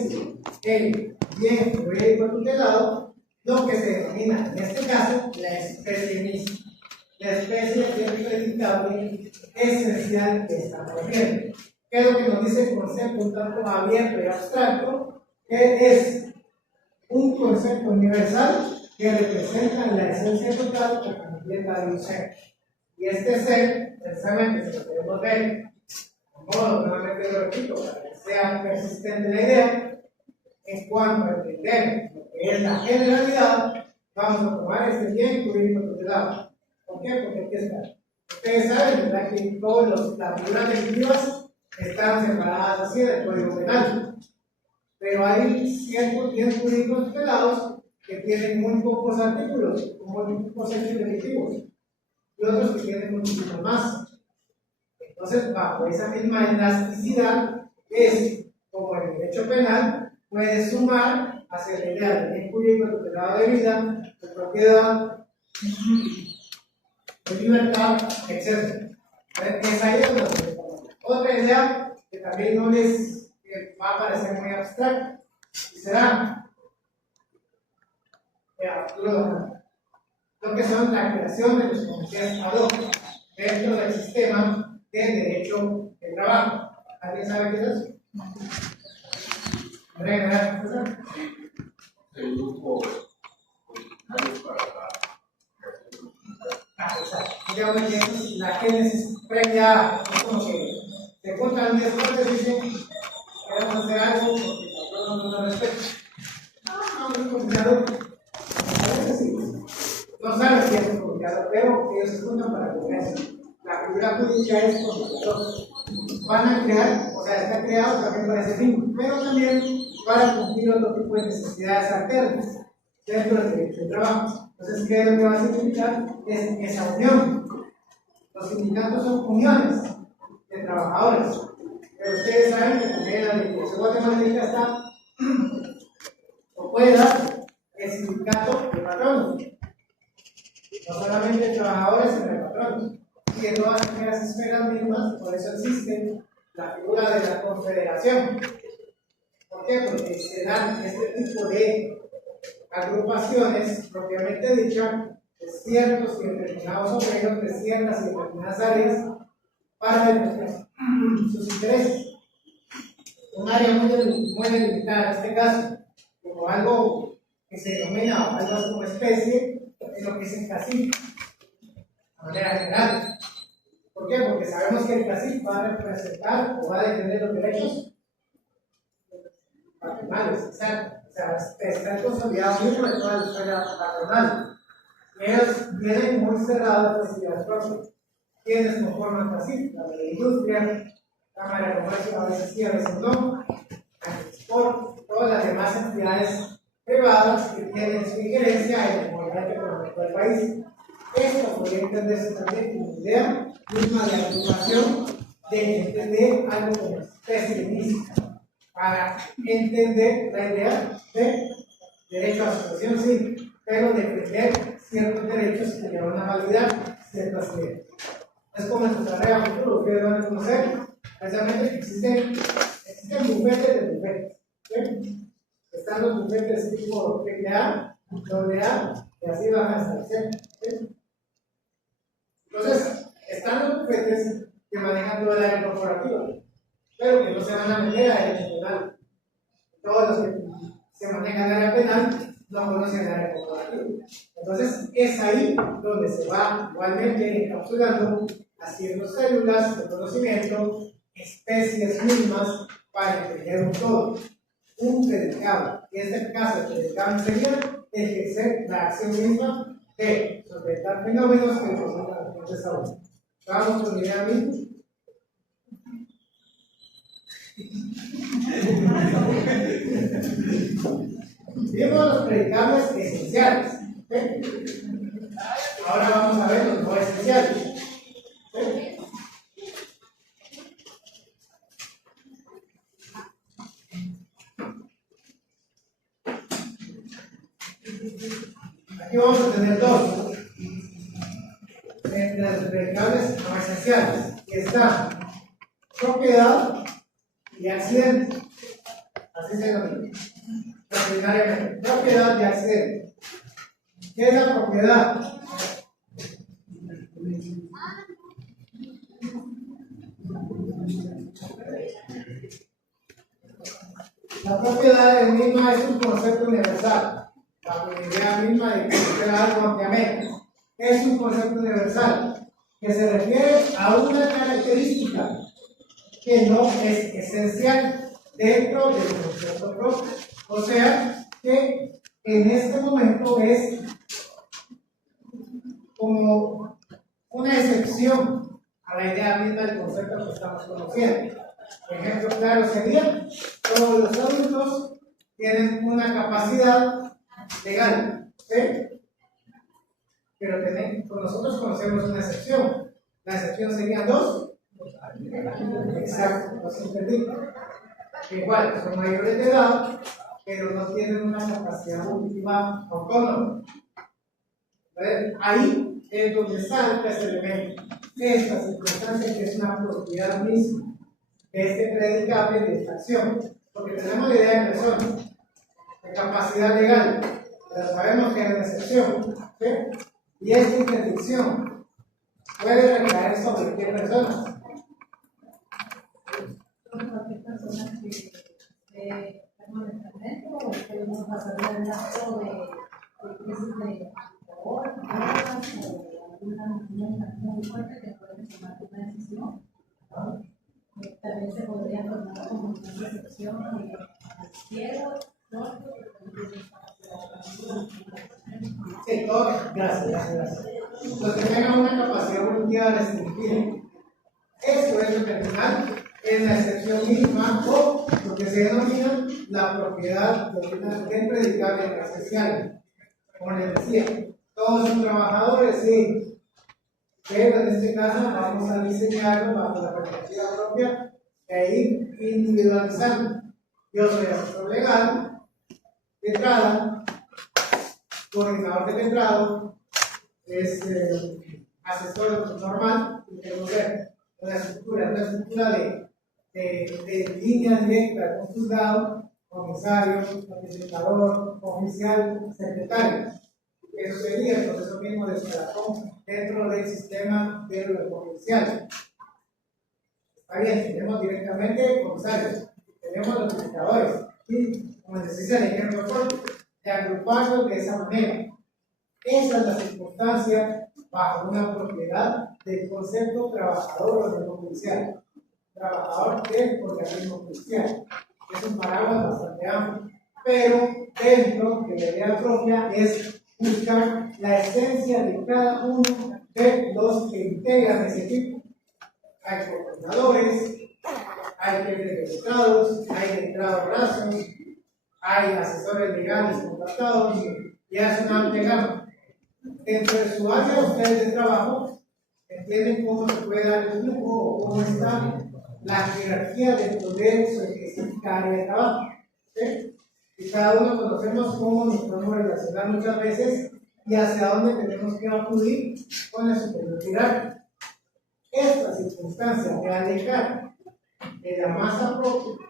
el bien jurídico tutelado lo que se denomina en este caso la especie misma. La especie es el predicable esencial que estamos viendo. ¿Qué es lo que nos dice el concepto un tanto abierto y abstracto? Que es un concepto universal que representa la esencia total que completa un ser. Y este ser, precisamente, si lo queremos ver, de modo, nuevamente lo repito, para que sea persistente la idea, en cuanto a entender lo que es la generalidad, vamos a tomar este bien jurídico tutelado. ¿Por qué? Porque aquí está. Ustedes saben, ¿verdad?, que todas las figuras delictivas están separadas así del Código Penal. Pero hay ciertos bienes jurídicos tutelados que tienen muy pocos artículos, muy pocos hechos delictivos, y otros que tienen muchísimo más. Entonces, bajo esa misma elasticidad, es como el derecho penal puede sumar hacia la idea del bien jurídico tutelado de vida, de propiedad, de libertad, etc. Es ahí donde nos enfocamos. Otra idea que también no les va a parecer muy abstracta y será lo que son la creación de los comités ad hoc dentro del sistema de derecho del trabajo. ¿Alguien sabe qué es eso? El grupo digamos que es la génesis previa, es como que se juntan 10 partes y dicen queremos hacer algo porque el patrón no nos respeta. No, es un comunicador. No saben si es un comunicador, pero ellos se juntan para lograr eso. La figura jurídica es comunicador. Van a crear, o sea, está creado también para ese fin, pero también para cumplir otro tipo de necesidades alternas dentro del derecho del trabajo. Entonces, ¿qué es lo que va a significar? Es esa unión. Los sindicatos son uniones de trabajadores, pero ustedes saben que también la legislación guatemalteca está o puede dar el sindicato de patronos, no solamente de trabajadores, sino de patronos, y de todas aquellas esferas mismas. Por eso existe la figura de la confederación. ¿Por qué? Porque se dan este tipo de agrupaciones propiamente dichas de ciertos y determinados obreros de ciertas y determinadas áreas para defender sus intereses. Un área muy delimitada en este caso, como algo que se denomina algo así como especie, es lo que es el CACIF, de manera general. ¿Por qué? Porque sabemos que el CACIF va a representar o va a defender los derechos patronales, exacto. O sea, están consolidados mucho de toda la esfera patronal. Ellos vienen muy cerrados de facilidades propias. ¿Quiénes conforman CACIF? La de la industria, Cámara de Comercio, a veces sí, a veces no, por todas las demás entidades privadas que tienen su injerencia en el movimiento económico del país. Esto podría entenderse también como idea misma de agrupación de entender algo como especie mística. para entender la idea de derecho a asociación, sí, pero defender ciertos derechos que le van a validar ciertas leyes. Es como en su tarea futuro, ustedes van a conocer precisamente que existen bufetes de bufetes. ¿Sí? Están los bufetes tipo AAA, AA, y así van a establecer. ¿Sí? Entonces, están los bufetes que manejan todo el área corporativa, pero que no se van a meter a derecho penal. Todos los que se manejan el área penal no conocen el área corporativa. Entonces, es ahí donde se va igualmente encapsulando, haciendo células de conocimiento, especies mismas, para entender un todo, un predicado. Y en este caso, el predicado sería ejercer la acción misma de solventar fenómenos que representan los desarrollo. Vamos con la idea misma. Vimos los predicables esenciales. ¿Sí? Ahora vamos a ver los no esenciales. ¿Sí? Aquí vamos a tener dos entre los predicables no esenciales, que están propiedad y accidente. Así se denomina. Ordinariamente, propiedad y accidente. ¿Qué es la propiedad? La propiedad en misma es un concepto universal. La idea misma de conocer algo ampliamente es un concepto universal que se refiere a una característica que no es esencial dentro del concepto propio. O sea, que en este momento es como una excepción a la idea misma del concepto que estamos conociendo. Por ejemplo claro sería, todos los adultos tienen una capacidad legal, ¿sí? Pero nosotros conocemos una excepción. La excepción sería dos. Exacto, los entendidos. Igual, son mayores de edad, pero no tienen una capacidad última autónoma. Ahí es donde salta ese elemento, esta circunstancia que es una propiedad misma de este predicable de esta acción, porque tenemos la idea de persona, de capacidad legal, pero sabemos que es una excepción, ¿sí? Y esta interdicción puede recaer sobre qué personas. Cualquier persona que tenga un medicamento o que no pasa el acto de crisis de alcohol, drogas o alguna muy fuerte que puede tomar una decisión. También se podría tomar como una recepción de ciegos, sordos, Sí, todos, gracias. Los que tengan una capacidad evolutiva restringida. Eso es lo que al final es la excepción misma o lo que se denomina la propiedad del predicable esencial. Como les decía, todos son trabajadores, sí, pero en este caso vamos a diseñarlo bajo la perspectiva propia e ir individualizando. Yo soy asesor legal, de entrada, coordinador de letrado, es asesor normal, y tengo que ver una estructura de línea directa con juzgado, comisario, notificador, oficial, secretario. Eso sería el proceso mismo de escalafón dentro del sistema de lo judicial. Está bien, tenemos directamente comisarios, tenemos notificadores, y como les decía el ejemplo corto, de agruparlos de esa manera. Esa es la circunstancia bajo una propiedad del concepto trabajador o organismo judicial. Trabajador del organismo judicial. Es un paraguas bastante amplio, pero dentro de la idea propia es buscar la esencia de cada uno de los que integran ese equipo. Hay coordinadores, hay jefes de letrados, hay letrados brazos, hay asesores legales contratados, y es una amplia gama. Dentro de su área ustedes de trabajo entienden cómo se puede dar el flujo o cómo está la jerarquía dentro de su específica área de trabajo. ¿Sí? Y cada uno conocemos cómo nos podemos relacionar muchas veces y hacia dónde tenemos que acudir con la superioridad. Esta circunstancia de alejar de la masa propia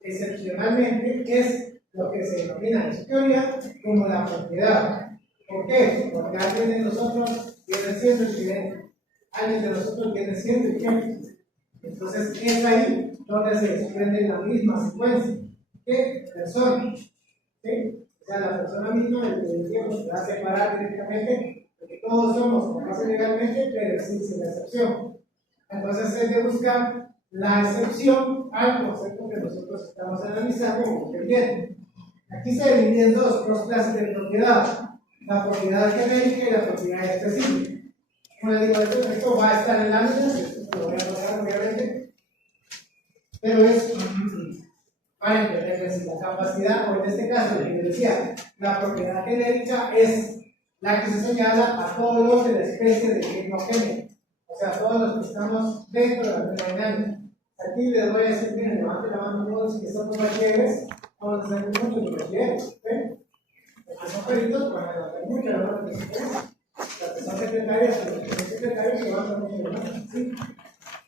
excepcionalmente es lo que se denomina en su teoría como la propiedad. ¿Por qué? Porque alguien de nosotros viene siendo el cliente, alguien de nosotros viene siendo el cliente. Entonces es ahí donde se desprende la misma secuencia. ¿Qué? Persona. ¿Sí? O sea, la persona misma, el que decíamos, se va a separar directamente, porque todos somos capaces legalmente, pero existe la excepción. Entonces es de buscar la excepción al concepto que nosotros estamos analizando como entendiendo. Aquí se dividen dos clases de propiedad: la propiedad genérica y la propiedad específica. Como les digo, esto va a estar en la lámina, esto lo voy a poner obviamente, pero es para entender si la capacidad, o en este caso, lo que yo decía, la propiedad genérica es la que se señala a todos los de la especie del mismo género, o sea, todos los que estamos dentro de la misma dinámica. Aquí les voy a decir, miren, levanten la mano todos que son bachilleres, vamos a hacer muchos de bachilleres, ¿ven? Los que son peritos van a levantar mucho la mano de bachilleres, los que son secretarias, los que son secretarios que levantan mucho la mano, ¿sí?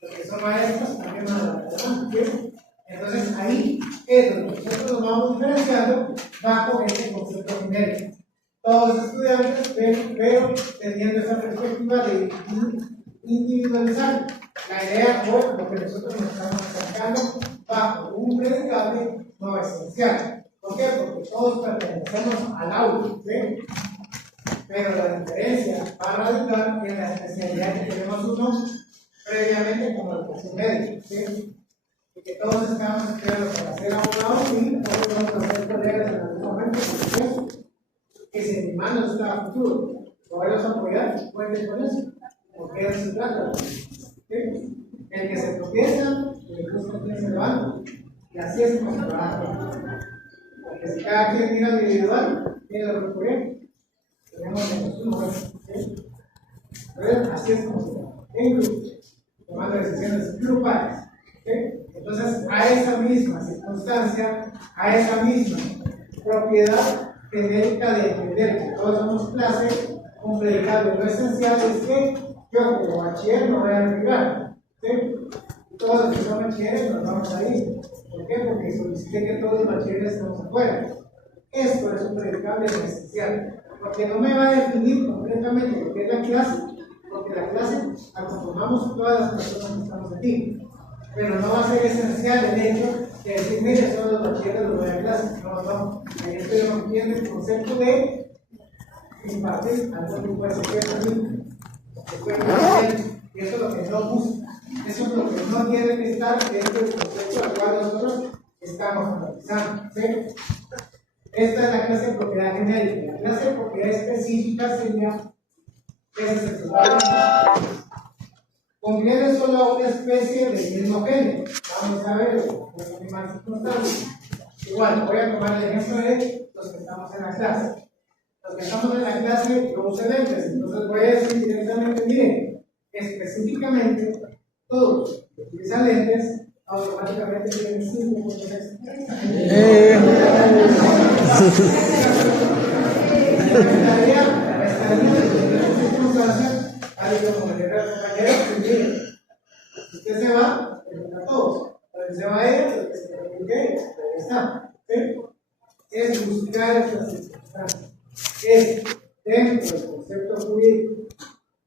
Los que son maestros también van a levantar la mano, ¿sí? Entonces ahí es donde nosotros nos vamos diferenciando bajo este concepto genérico. Todos los estudiantes, pero teniendo esa perspectiva de individualizar la idea o lo que nosotros nos estamos acercando bajo un predicable no esencial. ¿Por qué? Porque todos pertenecemos al aula, ¿sí? Pero la diferencia va a radicar en la especialidad que tenemos uno previamente como educación médica, ¿sí? Y que todos estamos estudiando para ser abogados y todos vamos a ser colegas en algún momento, por supuesto. Que si en mi mano está a futuro, poderlos apoyar, cuenten con eso. Porque de eso se trata. ¿Sí? El que se tropieza, incluso que se levanta. Y así es como se va. Porque si cada quien mira lo individual, tiene lo que ocurre. Tenemos menos uno, ¿sí? Pero así es como se va. En grupo, tomando decisiones grupales. ¿Sí? Entonces, a esa misma circunstancia, a esa misma propiedad genérica de entender que todos somos clase, un predicado lo esencial es que yo como bachiller no voy a arribar, ¿sí? Todos los que son bachilleres nos vamos a ir. ¿Por qué? Porque solicité que todos los bachilleres estemos afuera. Esto es un predicable no esencial, porque no me va a definir completamente lo que es la clase, porque la clase la conformamos todas las personas que estamos aquí. Pero no va a ser esencial el hecho de decir, mire, solo los bachilleres los voy a clase. No. Ahí estoy rompiendo el concepto de impartir algún tipo de secreto. Y eso es lo que no busca. Eso es lo que no tiene que estar dentro del concepto al cual nosotros estamos analizando. ¿Sí? Esta es la clase de propiedad genérica. La clase de propiedad específica sería ese es el conviene solo a una especie del mismo género. Vamos a ver las mismas circunstancias. Igual, voy a tomar el ejemplo de los que estamos en la clase. Los que estamos en la clase no usan lentes, entonces voy a decir directamente, miren, específicamente, todos que utilizan lentes, automáticamente tienen 5 puntos extra. Como le diga al compañero, pues mire, si usted se va, le toca a todos. Pero si se va a ella, pues ahí está. ¿Sí? Es buscar estas circunstancias. Es dentro del concepto jurídico,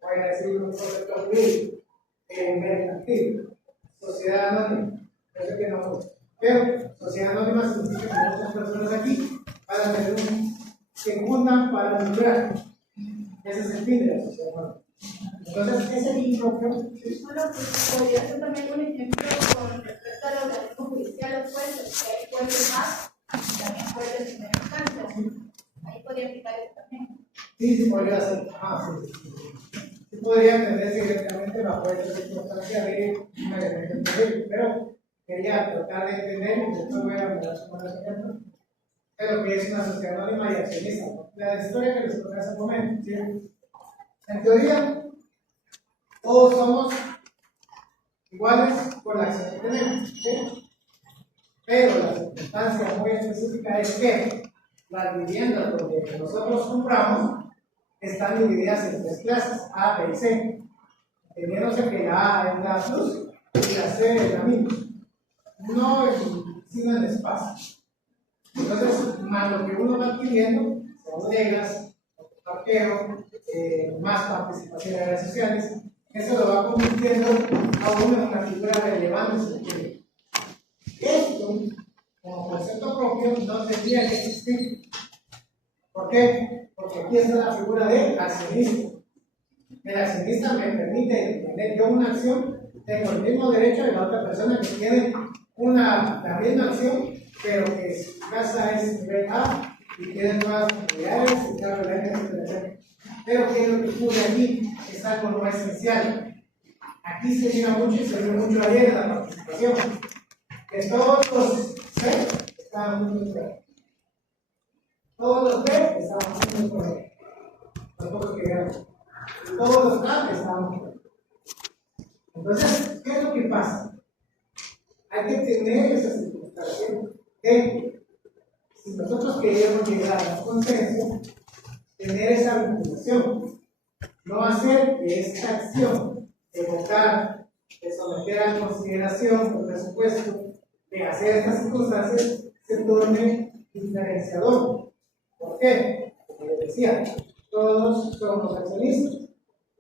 voy a decir un concepto jurídico, mercantil, sociedad anónima. Yo sé que no mucho. Pero sociedad anónima significa que muchas personas aquí van a tener se juntan para lucrar. Ese es el fin de la sociedad anónima. Entonces, ese mismo bueno, pues podría ser también un ejemplo con respecto al organismo judicial o jueces, que hay jueces más y también jueces de primera instancia. Ahí podría aplicar eso también. Sí, podría ser. Sí podría entenderse directamente bajo esa circunstancia de un elemento jurídico, pero quería tratar de entender, y después voy a hablar sobre los ejemplos, de lo que es una sociedad anónima y accionista. La historia que les toca hace un momento, ¿sí? En teoría, todos somos iguales por la acción que tenemos. ¿Sí? Pero la circunstancia muy específica es que las viviendas donde nosotros compramos están divididas en tres clases, A, B y C. Teniéndose que la A es la plus y la C es la minus. No sino en espacio. Entonces, más lo que uno va adquiriendo, bodegas, parqueo, más participación en redes sociales, eso lo va convirtiendo a uno en una figura relevante. Esto, como concepto propio, no tendría que existir. ¿Por qué? Porque aquí está la figura de accionista. El accionista me permite tener yo una acción, tengo el mismo derecho de la otra persona que tiene la misma acción, pero que su casa es nivel A y tiene nuevas comunidades y claro, etc. Pero ¿qué es lo que ocurre aquí? Es algo no esencial. Aquí se llega mucho y se vio mucho ayer en la participación. Que todos los C estaban juntos con él. Todos los B estaban juntos con él. Tampoco queríamos. Todos los A estaban juntos con él. Entonces, ¿qué es lo que pasa? Hay que tener esa circunstancia de, si nosotros queremos llegar a un consenso, tener esa vinculación. No hacer que esta acción de votar, de someter a consideración el presupuesto, de hacer estas circunstancias, se torne diferenciador. ¿Por qué? Como les decía, todos somos accionistas,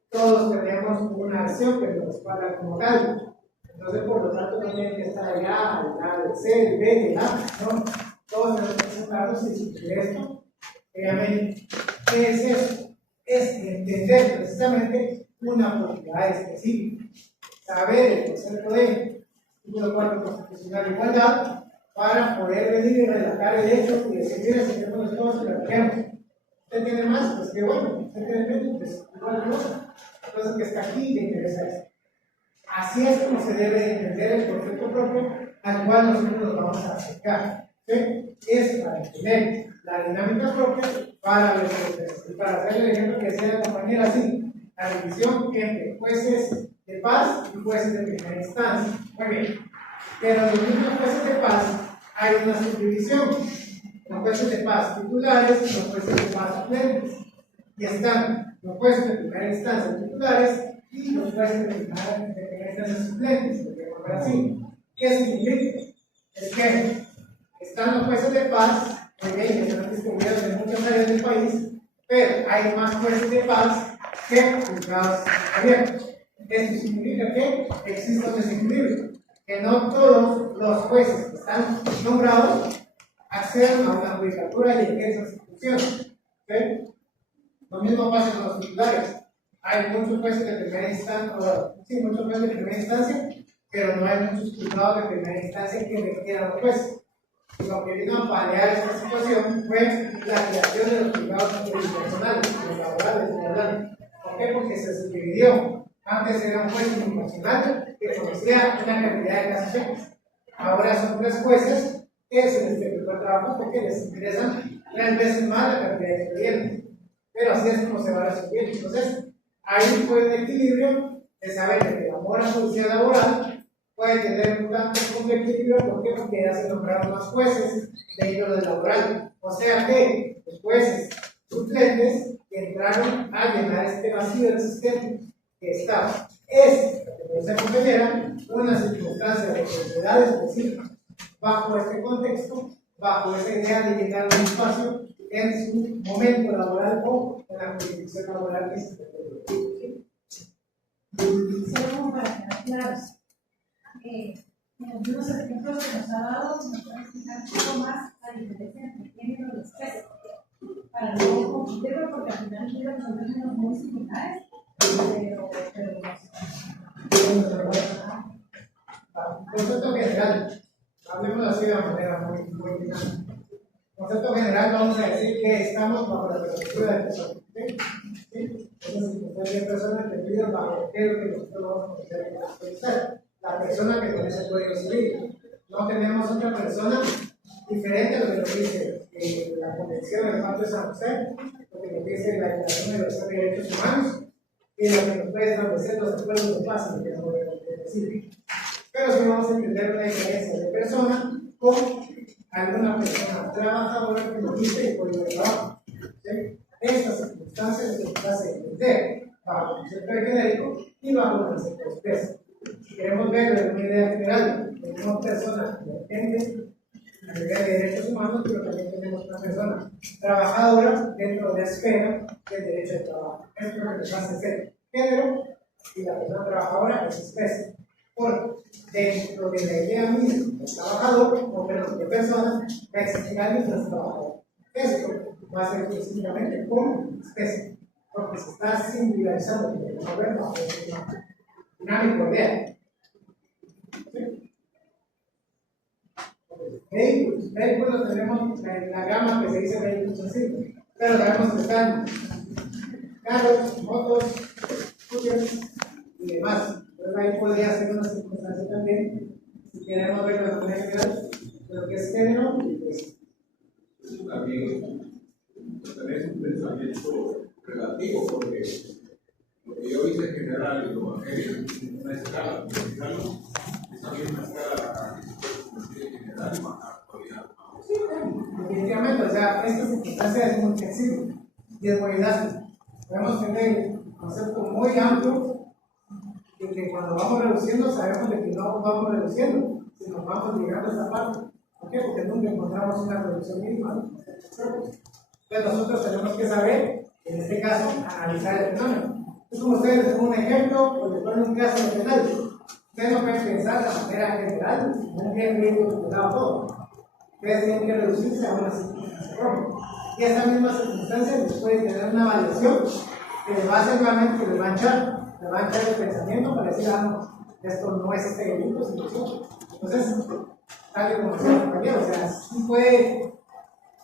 todos tenemos una acción que nos respalda como tal. Entonces, por lo tanto, no tienen que estar allá, al lado del C, del B, del A, no. Todos tenemos que sentarnos y discutir esto. Obviamente, ¿qué es eso? Es entender precisamente una propiedad específica. Saber el concepto de título 4 constitucional de igualdad para poder venir y relatar el hecho y decir, mira, si tenemos todos, lo queremos. Usted tiene más, pues qué bueno. Usted tiene menos, pues igual cosa. Entonces, que está aquí, le interesa esto. Así es como se debe entender el concepto propio al cual nosotros nos vamos a acercar. ¿Sí? Es para entender la dinámica propia para los jueces. Y para hacer el ejemplo que decía la compañera, así, la división entre jueces de paz y jueces de primera instancia. Muy bien. Pero en los mismos jueces de paz hay una subdivisión. Los jueces de paz titulares y los jueces de paz suplentes. Y están los jueces de primera instancia titulares y los jueces de primera instancia suplentes. Así. ¿Qué significa? Es que están los jueces de paz, muy bien, que están distribuidos en muchas áreas del país, pero hay más jueces de paz que juzgados abiertos. Esto significa que existe un desequilibrio, que no todos los jueces que están nombrados acceden a una judicatura y ejercen sus funciones. ¿Sí? Lo mismo pasa con los titulares. Hay muchos jueces de primera instancia, muchos jueces de primera instancia, pero no hay muchos juzgados de primera instancia que requieran los jueces. Y lo que vino a paliar esta situación fue la creación de los juzgados jurisdiccionales, los laborales, ¿verdad? ¿Por qué? Porque se subdividió. Antes era un juez unipersonal que conocía una cantidad de casos. Ahora son 3 jueces que se les efectúa el trabajo porque les interesan 3 veces más la cantidad de expedientes. Pero así es como se va resolviendo. Entonces, hay un buen equilibrio de saber que la mora judicial laboral puede tener un tanto de equilibrio. ¿Por qué? Porque ya se nombraron más jueces de índole laboral. O sea que los jueces suplentes que entraron a llenar este vacío del sistema que estaba. Es, como dice la compañera, una circunstancia de propiedad específica. Bajo este contexto, bajo esa idea de llenar un espacio en su momento laboral o en la jurisdicción laboral que se pretende. Solo para quedar claros, en algunos ejemplos que nos ha dado, nos puede explicar un poco más la diferencia entre género y especie, para no confundirlo, porque al final quiero resolver unos muy similares, pero Concepto general, hablemos así de manera muy dinámica. Concepto general, vamos a decir que estamos bajo la perspectiva de personas. ¿Sí? Entonces, hay personas que viven bajo qué es lo que nosotros vamos a conocer. La persona que conoce el código civil. No tenemos otra persona diferente a lo que nos dice la Convención del Pacto de San José, lo que nos dice la Declaración Universal de Derechos Humanos y lo que nos puede establecer los acuerdos de paz en el que nos decide. pero sí vamos a entender una diferencia de persona con alguna persona trabajadora que lo dice y por el trabajo. ¿Sí? Estas circunstancias se las hace entender bajo el concepto de genérico y bajo el concepto de especie. Si queremos ver de una idea general, tenemos personas que dependen a nivel de derechos humanos, pero también tenemos una persona trabajadora dentro de la esfera del derecho de trabajo. Esto es lo que nos hace ser género y la persona trabajadora es especie. Porque dentro de la idea misma del trabajador, o perdón, de persona, va a existir alguien que es trabajador. Esto va a ser específicamente como especie, porque se está singularizando el gobierno dinámico de vehículos tenemos la gama que se dice vehículos sencillos, pero sabemos que están carros, motos, scooters y demás. Entonces ahí podría ser una circunstancia también, si queremos ver la manera general de lo que es género y pues. Eso también es un pensamiento relativo, porque lo que yo hice en general y lo en una escala, esa misma escala en general y más actualidad. Sí, definitivamente, o sea, esta circunstancia es muy flexible y es muy elástica. Podemos tener un concepto muy amplio de que cuando vamos reduciendo sabemos de que no vamos reduciendo, sino vamos llegando a esta parte. ¿Por qué? Porque nunca encontramos una reducción mínima, ¿no? Entonces nosotros tenemos que saber, en este caso, analizar el fenómeno. Es como ustedes les pongo un ejemplo o les ponen un caso de penal. Ustedes no pueden pensar de la manera general, no tienen que ir controlado todo. Ustedes tienen que reducirse a una circunstancia propia. Y esa misma circunstancia les puede tener una variación que les va a hacer realmente que les va a echar el pensamiento para decir, ah, no, esto no es este delito, sino eso. Entonces, tal y como decía el compañero, o sea, sí puede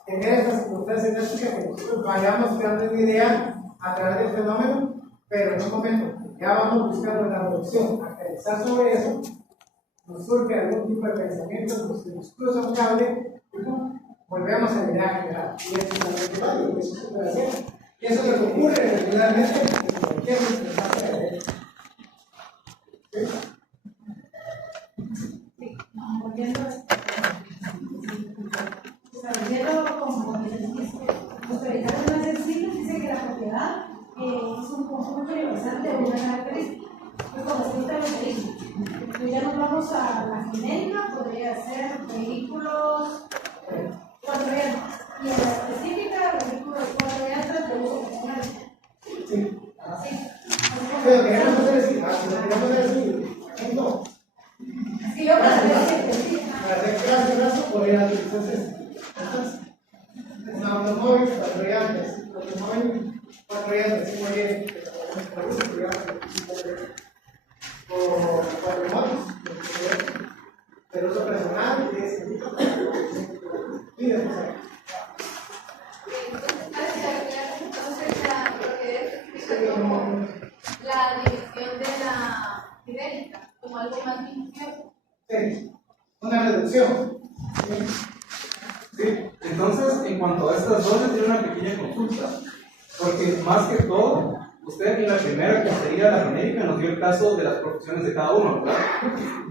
tener estas circunstancias elásticas que nosotros vayamos creando una idea a través del fenómeno, pero en un momento ya vamos buscando la reducción, a pensar sobre eso, nos surge algún tipo de pensamiento, nos cruza un cable, volvemos a la idea general. Y eso es lo que vale, eso se puede hacer. Y eso es lo que ocurre regularmente en cualquier circunstancia de derecho. ¿Sí? Sí, volviendo como autoridad más sencillo, dice que la propiedad es un conjunto universal de una característica. Es como escrita en los vehículos. Entonces ya nos vamos a la genérica, podría ser vehículos 4 llantas. Y en la específica, vehículos 4 llantas de uso personal. Sí. Sí. Pero queremos hacer así, queremos hacer así, no. Sí, yo para hacer Para hacer caso, podría utilizarse un automóvil, 4 llantas, automóvil, 4 llantas, sí, muy bien, o 4 motos, el uso personal y es y después la división de la genérica como algo más minucioso. sí, una reducción. Sí, entonces, en cuanto a estas dos, tiene una pequeña consulta. Porque más que todo, usted en la primera, que sería la genérica, nos dio el caso de las profesiones de cada uno, ¿verdad?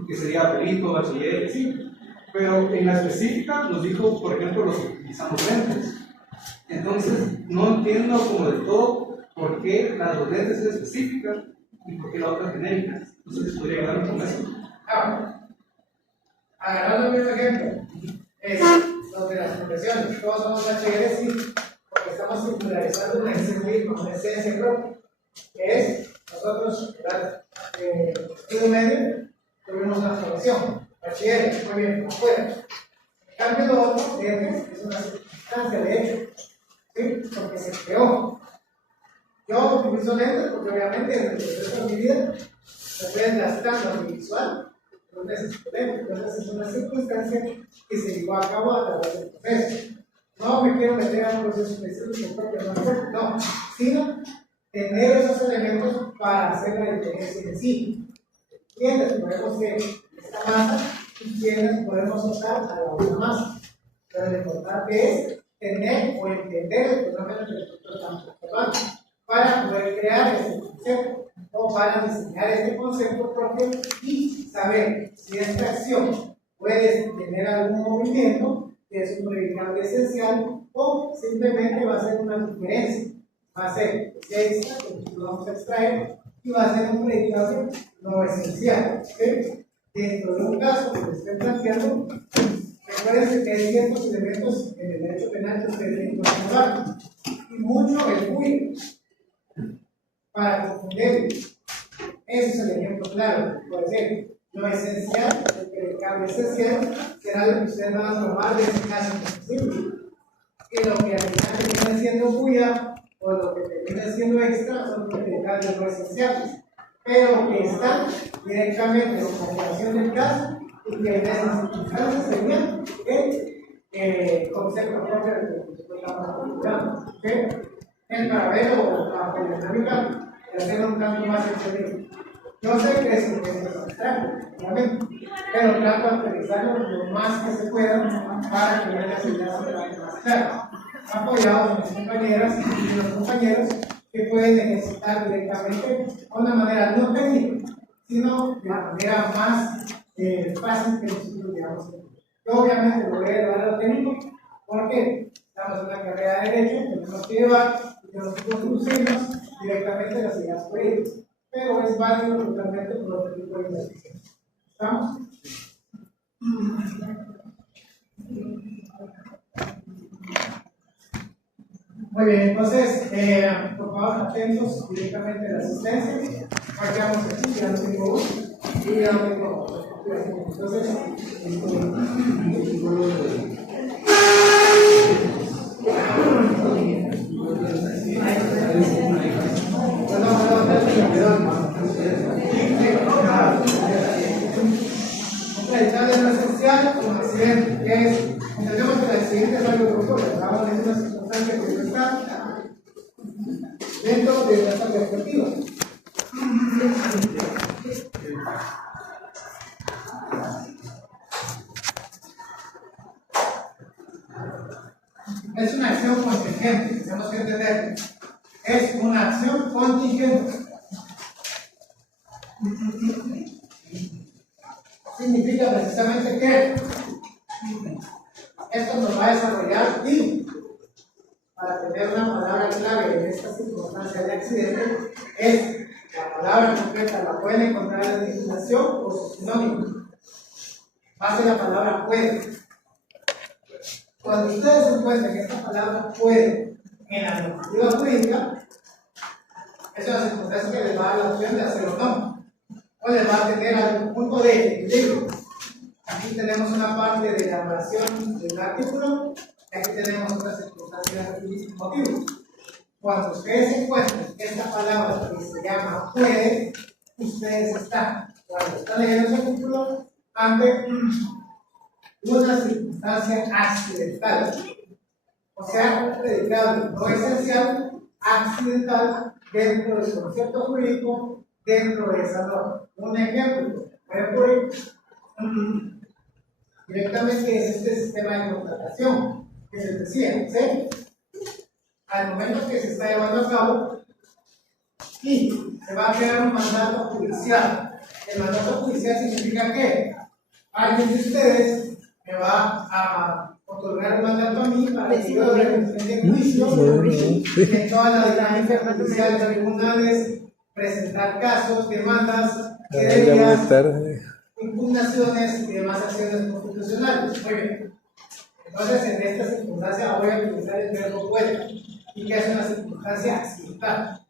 Que sería perito, bachiller, sí. Pero en la específica nos dijo, por ejemplo, los que utilizamos lentes. Entonces, no entiendo como del todo por qué las dos lentes es específica y por qué la otra es genérica. Entonces, ¿podría ayudarme con eso? Agarrando el mismo ejemplo, los de las profesiones, todos somos bachilleres, sí, porque estamos singularizando una esencia propia, que es nosotros, ¿verdad? Estudio medio, tuvimos una formación, bachilleres, muy bien, afuera. En cambio, lo otro es una circunstancia de hecho, ¿sí? Porque se creó. Yo utilizo lentes porque obviamente en el proceso de mi vida me estoy desgastando mi visual. Entonces es una circunstancia que se llevó a cabo a través del proceso. No me quiero meter a un proceso específico porque no, sino tener esos elementos para hacer la diferencia en sí. ¿Entiendes? Podemos que esta masa, ¿entiendes? Podemos usar a la otra masa. Pero lo importante es tener o entender el fenómeno que nosotros estamos observando para poder crear ese concepto o para diseñar este concepto propio y saber saber si esta acción puede tener algún movimiento, que es un predicable esencial, o simplemente va a ser una diferencia. Va a ser esta, que lo vamos a extraer, y va a ser un predicable no esencial. ¿Okay? Dentro de un caso que les estoy planteando, recuerden que hay ciertos elementos en el derecho penal que ustedes tienen que controlar, y mucho el juicio para confundir. Ese es el ejemplo claro. Por ejemplo, lo esencial, el predicable esencial, será lo que ustedes van a tomar de ese caso posible. Y lo que al final termina siendo cuya o lo que termina siendo extra son los predicables no esenciales, pero que están directamente en la relación del caso y que en esas circunstancias serían el concepto propio del que estamos hablando. El paralelo bajo la dinámica de hacer un cambio más entendido. Yo sé que es abstracto, obviamente, pero trato de utilizarlo lo más que se pueda para que las ideas se vayan más claras. Apoyados en las compañeras y los compañeros que pueden ejercitar directamente de una manera no técnica, sino de la manera más fácil que nosotros digamos. Yo obviamente lo voy a llevar a lo técnico porque estamos en una carrera de derecho, tenemos que llevar y tenemos que conducirnos directamente a las ideas jurídicas, pero es válido totalmente por otro tipo de investigación. ¿Estamos? Muy bien, entonces, por favor, atentos directamente a la asistencia. Marcamos aquí, ya no tengo uno, y ya no tengo otro. Entonces, un predicable no esencial, un accidente, que es, entendemos que el accidente es algo que ocurre, hablamos de una circunstancia que no está dentro de nuestra perspectiva. Es una acción contingente, tenemos que entender. Es una acción contingente. Significa precisamente que esto nos va a desarrollar y para tener una palabra clave en esta circunstancia de accidente es la palabra completa, la pueden encontrar en la legislación o su sinónimo. Va a ser la palabra puede. Cuando ustedes encuentren que esta palabra puede en la normativa jurídica, es una circunstancia que les va a dar la opción de hacer o no, o les va a tener algún punto de equilibrio. Aquí tenemos una parte de la oración del artículo, y aquí tenemos otra circunstancia y motivo. Cuando ustedes encuentren esta palabra que se llama puede, ustedes están, cuando están leyendo ese artículo, ante una circunstancia accidental, o sea, un predicable no esencial, accidental dentro del concepto jurídico, dentro de esa norma. Un ejemplo, puede ocurrir directamente es este sistema de contratación que les decía, ¿sí? Al momento que se está llevando a cabo y se va a crear un mandato judicial. El mandato judicial significa que alguien de ustedes me va a otorgar un mandato a mí para que yo represente en juicio en toda la dinámica judicial de tribunales, presentar casos, demandas, querellas, impugnaciones y demás acciones constitucionales. Muy bien. Entonces, en esta circunstancia voy a utilizar el verbo puede, y que es una circunstancia accidental.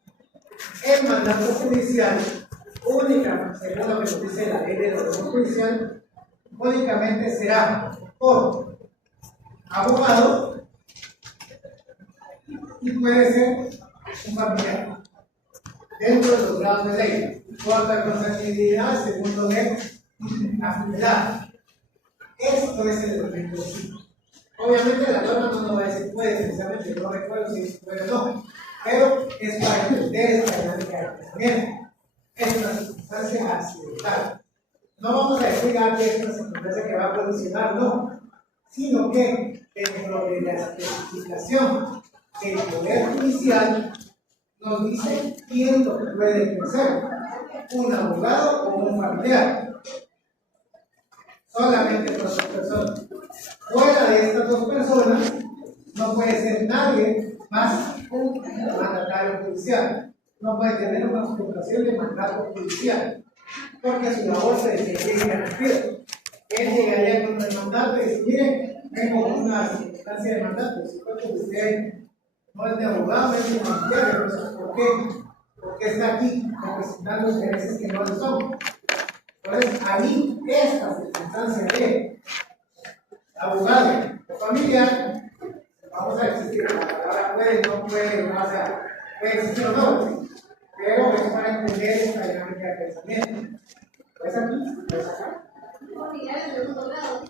El mandato judicial, únicamente, según lo que nos dice la ley de orden judicial, únicamente será por abogado y puede ser un familiar dentro de los grados de ley, cuarta consanguinidad, segundo de afinidad. Esto es el elemento. Obviamente la norma no nos va a decir puede, precisamente no recuerdo si puede o no, pero es para entender esta dinámica de pensamiento. Es una circunstancia accidental. No vamos a decir que es una circunstancia que va a condicionar, no, sino que dentro de la especificación del poder judicial nos dice quién lo puede ejercer, un abogado o un familiar. solamente por 2 personas. Fuera de estas 2 personas, no puede ser nadie más un mandatario judicial. No puede tener una ostentación de mandato judicial, porque su labor se interrumpir. Él llegaría con el mandato y dice: mire, tengo una circunstancia de mandato. Si fue que usted no es de abogado, es de familiar, entonces ¿por qué? Porque está aquí representando intereses que no le son. Entonces, ahí esta circunstancia de abogado o familiar, vamos a existir, la palabra puede, no puede, o sea, puede existir o no, pero es para entender esta dinámica de pensamiento. ¿Ves aquí? ¿Ves acá? Unidades de otro lado.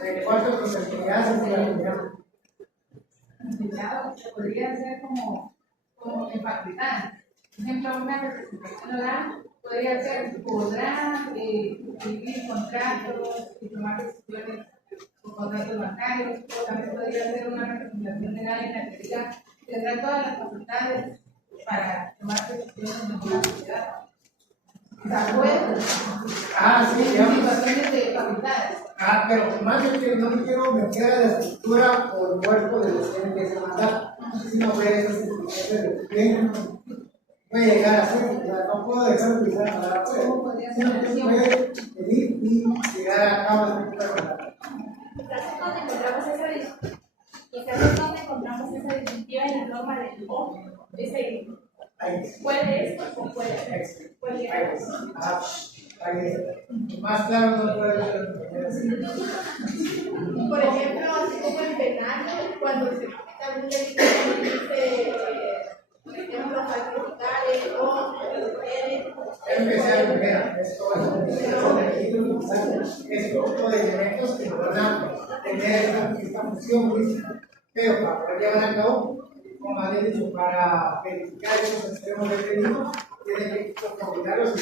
¿De cuántas responsabilidades se la unidad? Podría ser como en facultad. Por ejemplo, una representación oral podría ser, podrá escribir contratos y tomar decisiones con contratos bancarios, o también podría ser una representación legal en la que diga tendrá todas las facultades para tomar decisiones en la sociedad. ¿De acuerdo? Sí, En digamos. situaciones de facultades. Pero más yo que no me quiero meter a la estructura o el cuerpo de los que empiezan a mandar. Si no puede esas circunstancias de que puede llegar a ser, o sea, no puedo dejar de utilizar la palabra puede, sino que puede pedir y llegar a cabo la estructura de mandar. Quizás no encontramos esa disyuntiva en la norma del O. ¿Puede esto o puede ser? Más claro no puede ser. Por ejemplo, así como en penal, cuando se cometa un delito que dice, por ejemplo, falsificar o Especial, primera, esto es otro de elementos que van a tener esta función jurídica. Pero para poder llevar a cabo, como han dicho, para verificar esos extremos del delito, tienen que combinarlos y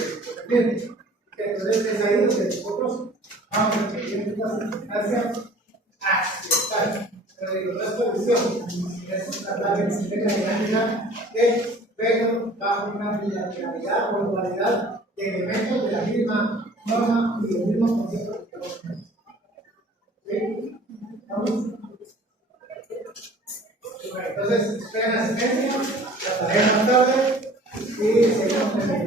defenderlos. Entonces es ahí donde nosotros vamos a tener esta circunstancia accidental. Pero digo, no es condición, es tratar de existir la dinámica de verlo bajo una bilateralidad o dualidad de elementos de la misma norma y del mismo concepto que los tenemos. ¿Sí? ¿Vamos? Bueno, entonces, esperen la asistencia, la tarea más tarde y seguimos en el